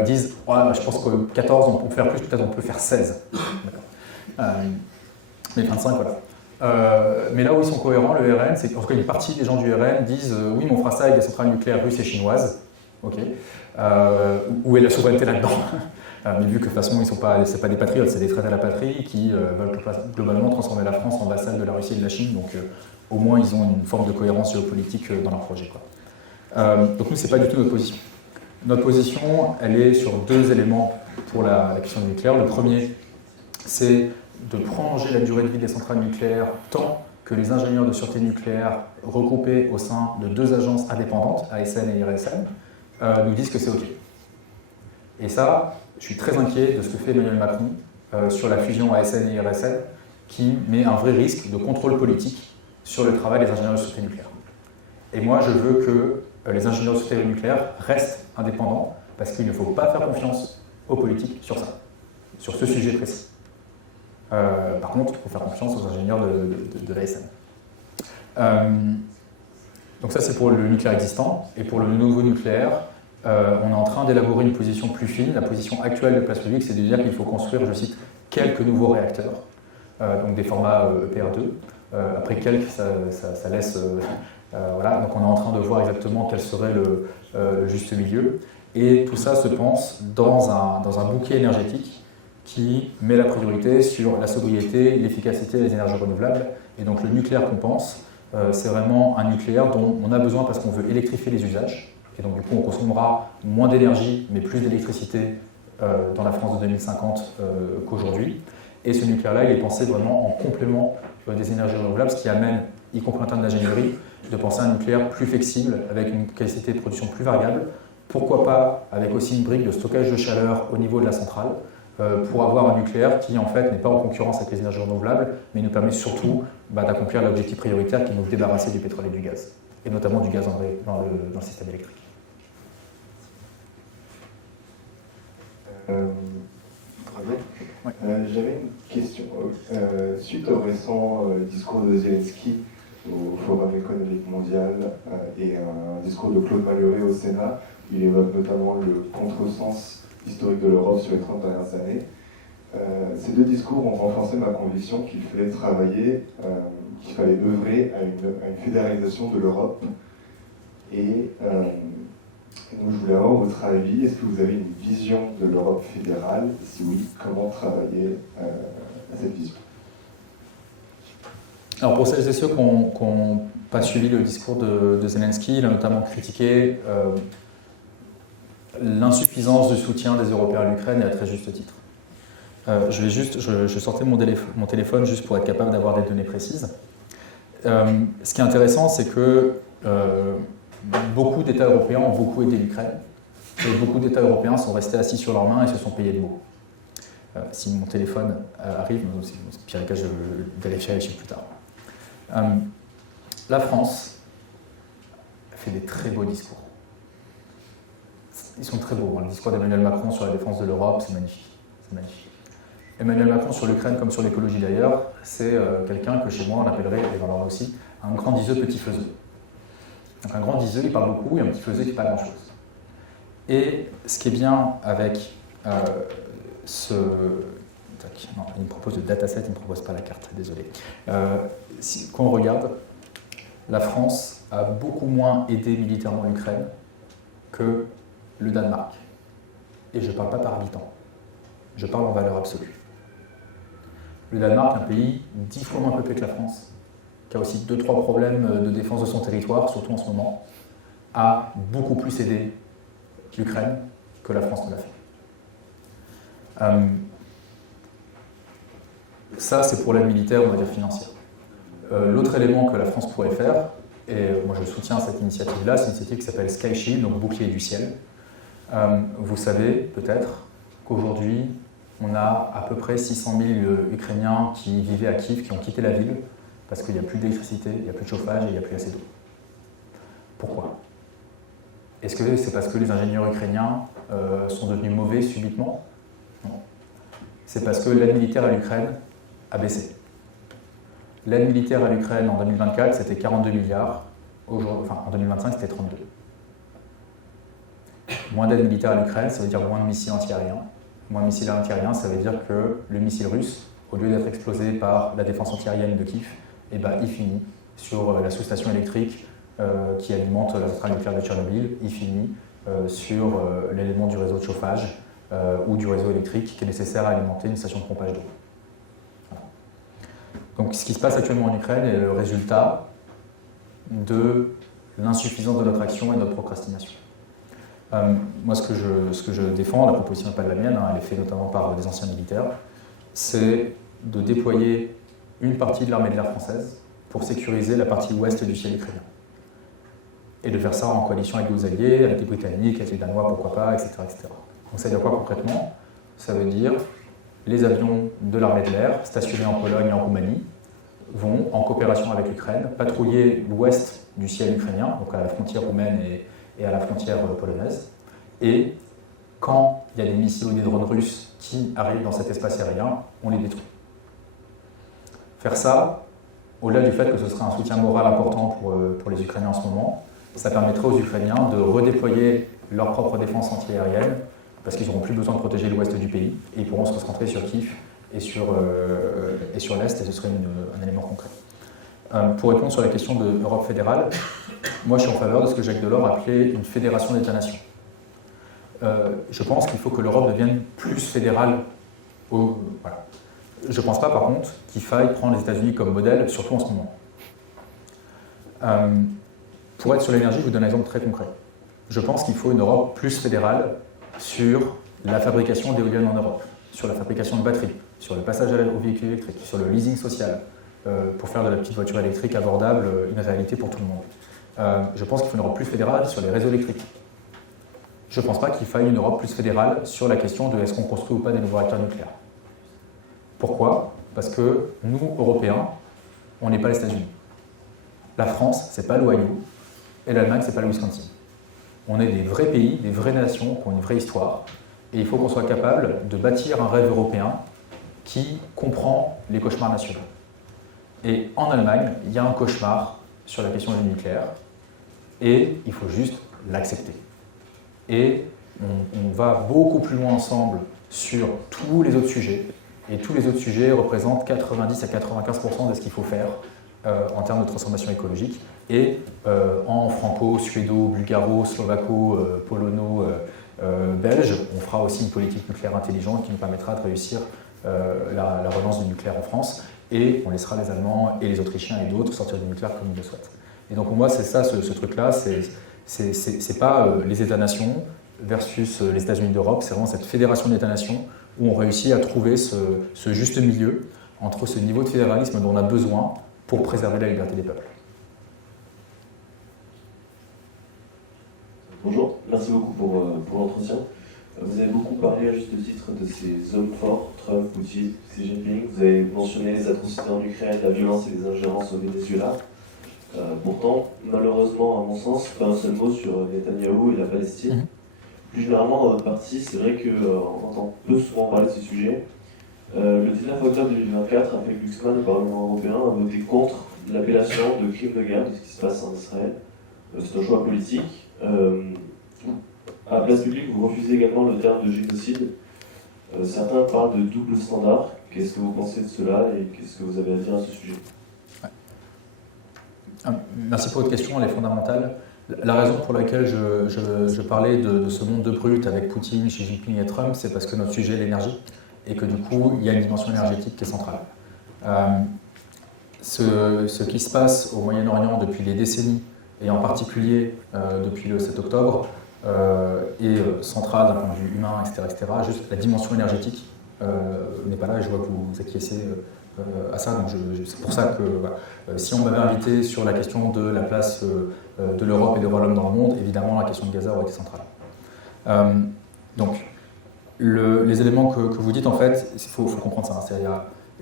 disent ouais, je pense que 14, on peut faire plus, peut-être on peut faire 16. Mais 25, voilà. Mais là où ils sont cohérents, le RN, c'est qu'en tout cas une partie des gens du RN disent oui, mais on fera ça avec des centrales nucléaires russes et chinoises. Ok. Où est la souveraineté là-dedans? Mais vu que de toute façon, c'est pas des patriotes, c'est des traites à la patrie qui veulent globalement transformer la France en vassal de la Russie et de la Chine. Donc au moins, ils ont une forme de cohérence géopolitique dans leur projet, quoi. Donc nous, c'est pas du tout notre position. Notre position, elle est sur deux éléments pour la question du nucléaire. Le premier, c'est de prolonger la durée de vie des centrales nucléaires tant que les ingénieurs de sûreté nucléaire regroupés au sein de deux agences indépendantes, ASN et IRSN, nous disent que c'est OK. Et ça, je suis très inquiet de ce que fait Emmanuel Macron sur la fusion ASN et IRSN, qui met un vrai risque de contrôle politique sur le travail des ingénieurs de sûreté nucléaire. Et moi, je veux que les ingénieurs de sûreté nucléaire restent indépendants, parce qu'il ne faut pas faire confiance aux politiques sur ça, sur ce sujet précis. Par contre, il faut faire confiance aux ingénieurs de l'ASN. Donc ça, c'est pour le nucléaire existant. Et pour le nouveau nucléaire, on est en train d'élaborer une position plus fine. La position actuelle de Place Publique, c'est de dire qu'il faut construire, je cite, quelques nouveaux réacteurs, donc des formats EPR2. Après quelques, ça laisse... voilà, donc on est en train de voir exactement quel serait le juste milieu. Et tout ça se pense dans un bouquet énergétique qui met la priorité sur la sobriété, l'efficacité des énergies renouvelables. Et donc le nucléaire qu'on pense, c'est vraiment un nucléaire dont on a besoin parce qu'on veut électrifier les usages. Et donc du coup, on consommera moins d'énergie, mais plus d'électricité dans la France de 2050 qu'aujourd'hui. Et ce nucléaire-là, il est pensé vraiment en complément des énergies renouvelables, ce qui amène, y compris en termes d'ingénierie, de penser à un nucléaire plus flexible, avec une capacité de production plus variable. Pourquoi pas avec aussi une brique de stockage de chaleur au niveau de la centrale, pour avoir un nucléaire qui en fait n'est pas en concurrence avec les énergies renouvelables, mais nous permet surtout d'accomplir l'objectif prioritaire qui est de nous débarrasser du pétrole et du gaz, et notamment du gaz dans le système électrique. Très bien. Ouais. J'avais une question. Suite au récent discours de Zelensky au Forum économique mondial et un discours de Claude Malhuret au Sénat, il évoque notamment le contresens historique de l'Europe sur les 30 dernières années. Ces deux discours ont renforcé ma conviction qu'il fallait travailler, qu'il fallait œuvrer à une fédéralisation de l'Europe. Et donc je voulais avoir votre avis. Est-ce que vous avez une vision de l'Europe fédérale? Si oui, comment travailler à cette vision? Alors pour celles et ceux qui n'ont pas suivi le discours de Zelensky, il a notamment critiqué l'insuffisance du soutien des Européens à l'Ukraine, et à très juste titre. Je sortais mon téléphone juste pour être capable d'avoir des données précises. Ce qui est intéressant, c'est que beaucoup d'États européens ont beaucoup aidé l'Ukraine, et beaucoup d'États européens sont restés assis sur leurs mains et se sont payés de mots. Si mon téléphone arrive, c'est pire cas, je vais vérifier plus tard. La France fait des très beaux discours. Ils sont très beaux. Le discours d'Emmanuel Macron sur la défense de l'Europe, c'est magnifique. Emmanuel Macron sur l'Ukraine, comme sur l'écologie d'ailleurs, c'est quelqu'un que chez moi on appellerait, et dans l'Europe aussi, un grand diseux, petit faiseux. Donc un grand diseux, il parle beaucoup, et un petit faiseux, il ne fait pas grand-chose. Et ce qui est bien avec non, il me propose le dataset, il ne me propose pas la carte, désolé. Quand on regarde, la France a beaucoup moins aidé militairement l'Ukraine que le Danemark. Et je ne parle pas par habitant, je parle en valeur absolue. Le Danemark, un pays 10 fois moins peuplé que la France, qui a aussi 2-3 problèmes de défense de son territoire, surtout en ce moment, a beaucoup plus aidé l'Ukraine que la France ne l'a fait. Ça, c'est pour l'aide militaire, on va dire financière. L'autre élément que la France pourrait faire, et moi je soutiens cette initiative-là, c'est une initiative qui s'appelle Sky Shield, donc bouclier du ciel. Vous savez peut-être qu'aujourd'hui, on a à peu près 600 000 Ukrainiens qui vivaient à Kiev, qui ont quitté la ville, parce qu'il n'y a plus d'électricité, il n'y a plus de chauffage et il n'y a plus assez d'eau. Pourquoi? Est-ce que c'est parce que les ingénieurs ukrainiens sont devenus mauvais subitement? Non. C'est parce que l'aide militaire à l'Ukraine a baissé. L'aide militaire à l'Ukraine en 2024, c'était 42 milliards. Enfin, en 2025, c'était 32. Moins d'aide militaire à l'Ukraine, ça veut dire moins de missiles antiaériens. Moins de missiles antiaériens, ça veut dire que le missile russe, au lieu d'être explosé par la défense antiaérienne de Kiev, eh ben, il finit sur la sous-station électrique qui alimente la centrale nucléaire de Tchernobyl, il finit sur l'élément du réseau de chauffage ou du réseau électrique qui est nécessaire à alimenter une station de pompage d'eau. Voilà. Donc ce qui se passe actuellement en Ukraine est le résultat de l'insuffisance de notre action et de notre procrastination. Moi, ce que je défends, la proposition n'est pas de la mienne, hein, elle est faite notamment par des anciens militaires, c'est de déployer une partie de l'armée de l'air française pour sécuriser la partie ouest du ciel ukrainien. Et de faire ça en coalition avec nos alliés, avec les Britanniques, avec les Danois, pourquoi pas, etc., etc. Donc ça veut dire quoi concrètement? Ça veut dire les avions de l'armée de l'air, stationnés en Pologne et en Roumanie, vont, en coopération avec l'Ukraine, patrouiller l'ouest du ciel ukrainien, donc à la frontière roumaine et à la frontière polonaise. Et quand il y a des missiles ou des drones russes qui arrivent dans cet espace aérien, on les détruit. Faire ça, au-delà du fait que ce serait un soutien moral important pour les Ukrainiens en ce moment, ça permettrait aux Ukrainiens de redéployer leur propre défense antiaérienne, parce qu'ils n'auront plus besoin de protéger l'ouest du pays, et ils pourront se concentrer sur Kiev et sur l'est, et ce serait un élément concret. Pour répondre sur la question de l'Europe fédérale, moi je suis en faveur de ce que Jacques Delors appelait une fédération d'États-nations. Je pense qu'il faut que l'Europe devienne plus fédérale. Voilà. Je ne pense pas par contre qu'il faille prendre les États-Unis comme modèle, surtout en ce moment. Pour être sur l'énergie, je vous donne un exemple très concret. Je pense qu'il faut une Europe plus fédérale sur la fabrication d'éoliennes en Europe, sur la fabrication de batteries, sur le passage aux véhicules électriques, sur le leasing social, pour faire de la petite voiture électrique abordable une réalité pour tout le monde. Je pense qu'il faut une Europe plus fédérale sur les réseaux électriques. Je ne pense pas qu'il faille une Europe plus fédérale sur la question de est-ce qu'on construit ou pas des nouveaux réacteurs nucléaires. Pourquoi? Parce que nous, Européens, on n'est pas les États-Unis. La France, c'est pas l'Ohio, et l'Allemagne, c'est pas le Wisconsin. On est des vrais pays, des vraies nations qui ont une vraie histoire, et il faut qu'on soit capable de bâtir un rêve européen qui comprend les cauchemars nationaux. Et en Allemagne, il y a un cauchemar sur la question du nucléaire, et il faut juste l'accepter. Et on va beaucoup plus loin ensemble sur tous les autres sujets, et tous les autres sujets représentent 90 à 95% de ce qu'il faut faire en termes de transformation écologique. Et en franco, suédo, bulgaro, slovaco, polono, belge, on fera aussi une politique nucléaire intelligente qui nous permettra de réussir la relance du nucléaire en France. Et on laissera les Allemands et les Autrichiens et d'autres sortir du nucléaire comme ils le souhaitent. Et donc pour moi, c'est ça, ce truc-là, c'est pas les États-nations versus les États-Unis d'Europe, c'est vraiment cette fédération d'États-nations où on réussit à trouver ce juste milieu entre ce niveau de fédéralisme dont on a besoin pour préserver la liberté des peuples. Bonjour, merci beaucoup pour l'entretien. Vous avez beaucoup parlé à juste titre de ces hommes forts, Trump, Poutine, Xi Jinping. Vous avez mentionné les atrocités en Ukraine, la violence et les ingérences au Venezuela. Pourtant, malheureusement, à mon sens, pas un seul mot sur Netanyahou et la Palestine. Plus généralement, dans notre parti, c'est vrai qu'on entend peu souvent parler de ce sujet. Le 19 octobre 2024, Raphaël Glucksmann, le Parlement européen, a voté contre l'appellation de crime de guerre de ce qui se passe en Israël. C'est un choix politique. À la place publique, vous refusez également le terme de génocide. Certains parlent de double standard. Qu'est-ce que vous pensez de cela et qu'est-ce que vous avez à dire à ce sujet? Merci pour votre question, elle est fondamentale. La raison pour laquelle je parlais de ce monde de brutes avec Poutine, Xi Jinping et Trump, c'est parce que notre sujet est l'énergie et que du coup, il y a une dimension énergétique qui est centrale. ce qui se passe au Moyen-Orient depuis les décennies, et en particulier depuis le 7 octobre, est central d'un point de vue humain, etc. Juste la dimension énergétique n'est pas là, et je vois que vous acquiescez à ça, donc c'est pour ça que voilà, si on m'avait invité sur la question de la place de l'Europe et des royaumes dans le monde, évidemment la question de Gaza aurait été centrale. Donc, les éléments que vous dites, en fait, il faut comprendre ça.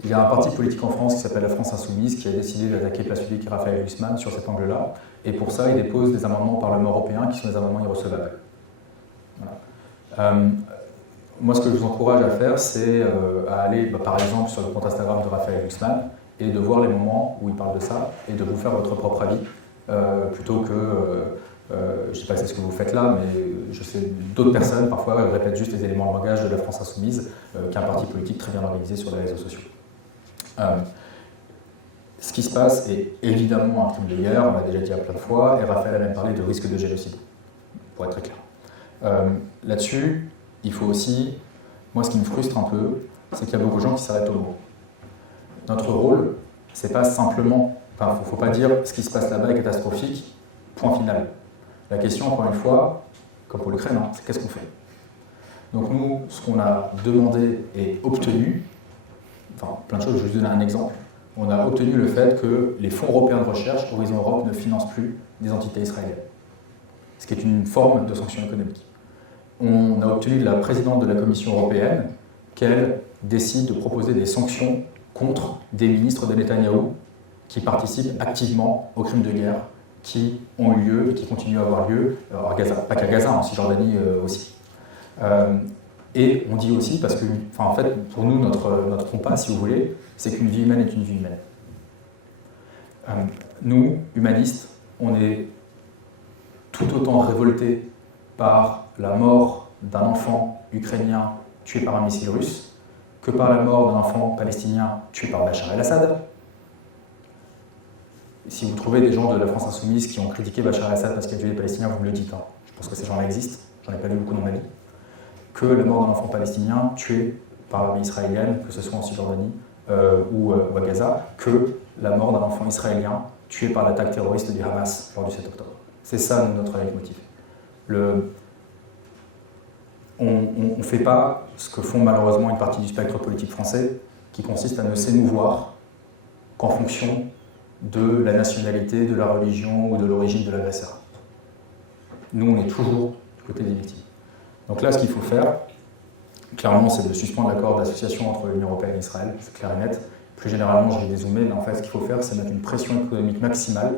Il y a un parti politique en France qui s'appelle la France Insoumise qui a décidé d'attaquer Place Publique et Raphaël Glucksmann sur cet angle-là, et pour ça, il dépose des amendements au Parlement européen qui sont des amendements irrecevables. Voilà. Moi, ce que je vous encourage à faire, c'est à aller, par exemple, sur le compte Instagram de Raphaël Glucksmann et de voir les moments où il parle de ça et de vous faire votre propre avis, plutôt que, je ne sais pas si c'est ce que vous faites là, mais je sais d'autres personnes, parfois, répètent juste les éléments de langage de la France Insoumise, qui est un parti politique très bien organisé sur les réseaux sociaux. Ce qui se passe est évidemment un crime de guerre, on l'a déjà dit à plein de fois, et Raphaël a même parlé de risque de génocide, pour être très clair. Là-dessus, il faut aussi, moi ce qui me frustre un peu, c'est qu'il y a beaucoup de gens qui s'arrêtent au mot. Notre rôle, c'est pas simplement, enfin, faut pas dire ce qui se passe là-bas est catastrophique, point final. La question, encore une fois, comme pour l'Ukraine, c'est qu'est-ce qu'on fait? Donc nous, ce qu'on a demandé et obtenu, enfin plein de choses, je vais juste donner un exemple, on a obtenu le fait que les fonds européens de recherche, Horizon Europe, ne financent plus des entités israéliennes, ce qui est une forme de sanction économique. On a obtenu de la présidente de la Commission européenne qu'elle décide de proposer des sanctions contre des ministres de Netanyahou qui participent activement aux crimes de guerre qui ont eu lieu et qui continuent à avoir lieu, alors à Gaza, pas qu'à Gaza, en Cisjordanie aussi. Et on dit aussi, parce que, en fait, pour nous, notre compas, si vous voulez, c'est qu'une vie humaine est une vie humaine. Nous, humanistes, on est tout autant révoltés par la mort d'un enfant ukrainien tué par un missile russe que par la mort d'un enfant palestinien tué par Bachar el-Assad. Si vous trouvez des gens de la France Insoumise qui ont critiqué Bachar el-Assad parce qu'il a tué des Palestiniens, vous me le dites. Je pense que ces gens-là existent, j'en ai pas lu beaucoup dans ma vie. Que la mort d'un enfant palestinien tué par l'armée israélienne, que ce soit en Cisjordanie ou à Gaza, que la mort d'un enfant israélien tué par l'attaque terroriste du Hamas lors du 7 octobre. C'est ça notre leitmotiv. On ne fait pas ce que font malheureusement une partie du spectre politique français, qui consiste à ne s'émouvoir qu'en fonction de la nationalité, de la religion ou de l'origine de l'agresseur. Nous, on est toujours du côté des victimes. Donc là, ce qu'il faut faire, clairement, c'est de suspendre l'accord d'association entre l'Union européenne et Israël, c'est clair et net. Plus généralement, je vais dézoomer, mais en fait, ce qu'il faut faire, c'est mettre une pression économique maximale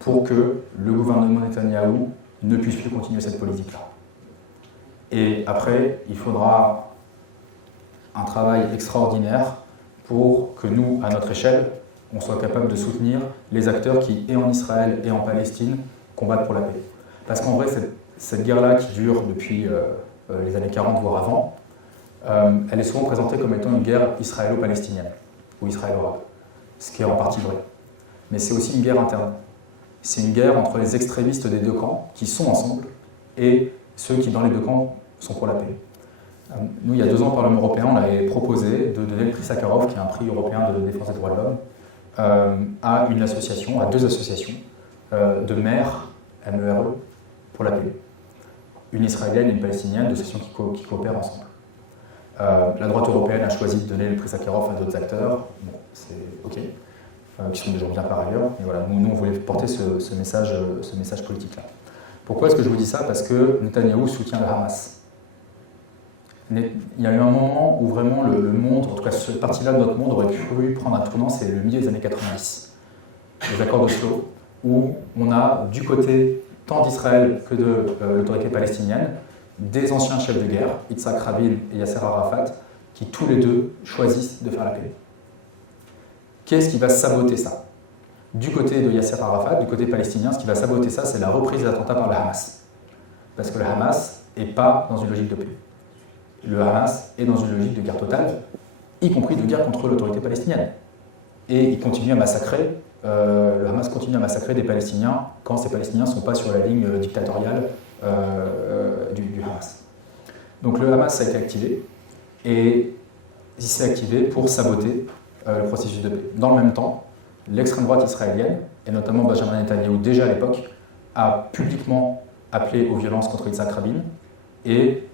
pour que le gouvernement Netanyahou ne puisse plus continuer cette politique-là. Et après, il faudra un travail extraordinaire pour que nous, à notre échelle, on soit capable de soutenir les acteurs qui, et en Israël et en Palestine, combattent pour la paix. Parce qu'en vrai, cette guerre-là qui dure depuis les années 40, voire avant, elle est souvent présentée comme étant une guerre israélo-palestinienne, ou israélo-arabe, ce qui est en partie vrai. Mais c'est aussi une guerre interne. C'est une guerre entre les extrémistes des deux camps, qui sont ensemble, et ceux qui, dans les deux camps, sont pour la paix. Nous, il y a 2 ans, au Parlement européen, on avait proposé de donner le prix Sakharov, qui est un prix européen de défense des droits de l'homme, à une association, à 2 associations de maires, MERE, pour la paix. Une israélienne et une palestinienne, 2 associations qui coopèrent ensemble. La droite européenne a choisi de donner le prix Sakharov à d'autres acteurs, bon, c'est OK, qui sont des gens bien par ailleurs, mais voilà, nous on voulait porter ce message politique-là. Pourquoi est-ce que je vous dis ça? Parce que Netanyahou soutient le Hamas. Il y a eu un moment où vraiment le monde, en tout cas cette partie-là de notre monde, aurait pu prendre un tournant, c'est le milieu des années 90, les accords d'Oslo, où on a du côté tant d'Israël que de l'autorité palestinienne, des anciens chefs de guerre, Yitzhak Rabin et Yasser Arafat, qui tous les deux choisissent de faire la paix. Qu'est-ce qui va saboter ça? Du côté de Yasser Arafat, du côté palestinien, ce qui va saboter ça, c'est la reprise des attentats par le Hamas. Parce que le Hamas n'est pas dans une logique de paix. Le Hamas est dans une logique de guerre totale, y compris de guerre contre l'autorité palestinienne. Et il continue à massacrer, le Hamas continue à massacrer des Palestiniens quand ces Palestiniens ne sont pas sur la ligne dictatoriale du Hamas. Donc le Hamas a été activé, et il s'est activé pour saboter le processus de paix. Dans le même temps, l'extrême droite israélienne, et notamment Benjamin Netanyahu déjà à l'époque, a publiquement appelé aux violences contre Yitzhak Rabin, et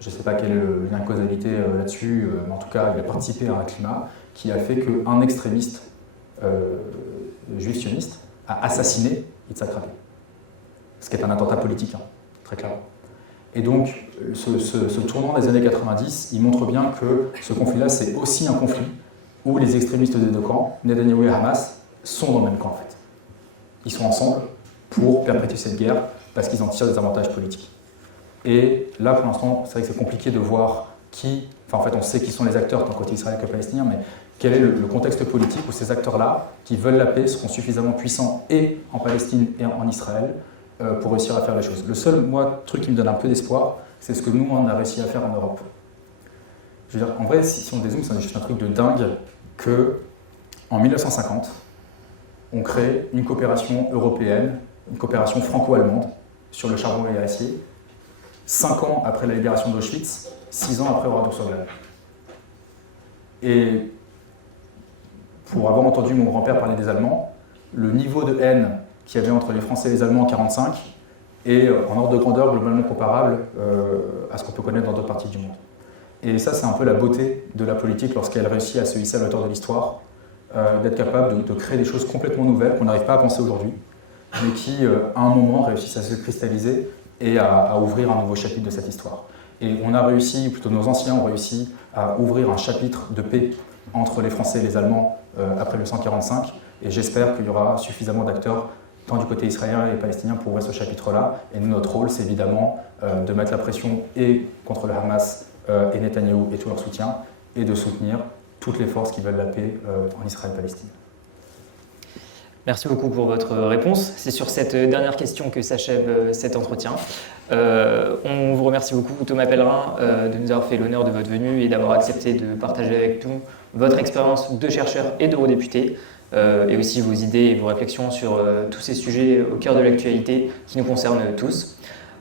je ne sais pas quel est le lien de causalité là-dessus, mais en tout cas, il a participé à un climat qui a fait qu'un extrémiste juif sioniste a assassiné Yitzhak Rabin. Ce qui est un attentat politique, hein, très clair. Et donc, ce tournant des années 90, il montre bien que ce conflit-là, c'est aussi un conflit où les extrémistes des deux camps, Netanyahou et Hamas, sont dans le même camp en fait. Ils sont ensemble pour perpétuer cette guerre parce qu'ils en tirent des avantages politiques. Et là, pour l'instant, c'est vrai que c'est compliqué de voir en fait, on sait qui sont les acteurs, tant côté israélien que palestinien, mais quel est le contexte politique où ces acteurs-là, qui veulent la paix, seront suffisamment puissants et en Palestine et en Israël pour réussir à faire les choses. Le seul, truc qui me donne un peu d'espoir, c'est ce que nous, on a réussi à faire en Europe. Je veux dire, en vrai, si on dézoome, c'est juste un truc de dingue que, en 1950, on crée une coopération européenne, une coopération franco-allemande sur le charbon et l'acier, 5 ans après la libération d'Auschwitz, 6 ans après Oradour-sur-Glane. Et pour avoir entendu mon grand-père parler des Allemands, le niveau de haine qu'il y avait entre les Français et les Allemands en 1945 est en ordre de grandeur globalement comparable à ce qu'on peut connaître dans d'autres parties du monde. Et ça, c'est un peu la beauté de la politique lorsqu'elle réussit à se hisser à la hauteur de l'histoire, d'être capable de créer des choses complètement nouvelles qu'on n'arrive pas à penser aujourd'hui, mais qui, à un moment, réussissent à se cristalliser et à ouvrir un nouveau chapitre de cette histoire. Et on a réussi, ou plutôt nos anciens ont réussi, à ouvrir un chapitre de paix entre les Français et les Allemands après 1945, et j'espère qu'il y aura suffisamment d'acteurs, tant du côté israélien et palestinien, pour ouvrir ce chapitre-là. Et nous, notre rôle, c'est évidemment de mettre la pression et contre le Hamas et Netanyahou et tout leur soutien, et de soutenir toutes les forces qui veulent la paix en Israël-Palestine. Merci beaucoup pour votre réponse. C'est sur cette dernière question que s'achève cet entretien. On vous remercie beaucoup, Thomas Pellerin, de nous avoir fait l'honneur de votre venue et d'avoir accepté de partager avec nous votre expérience de chercheur et d'eurodéputé, et aussi vos idées et vos réflexions sur tous ces sujets au cœur de l'actualité qui nous concernent tous.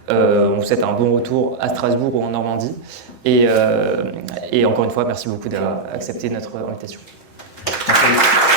On vous souhaite un bon retour à Strasbourg ou en Normandie. Et encore une fois, merci beaucoup d'avoir accepté notre invitation. Merci à vous.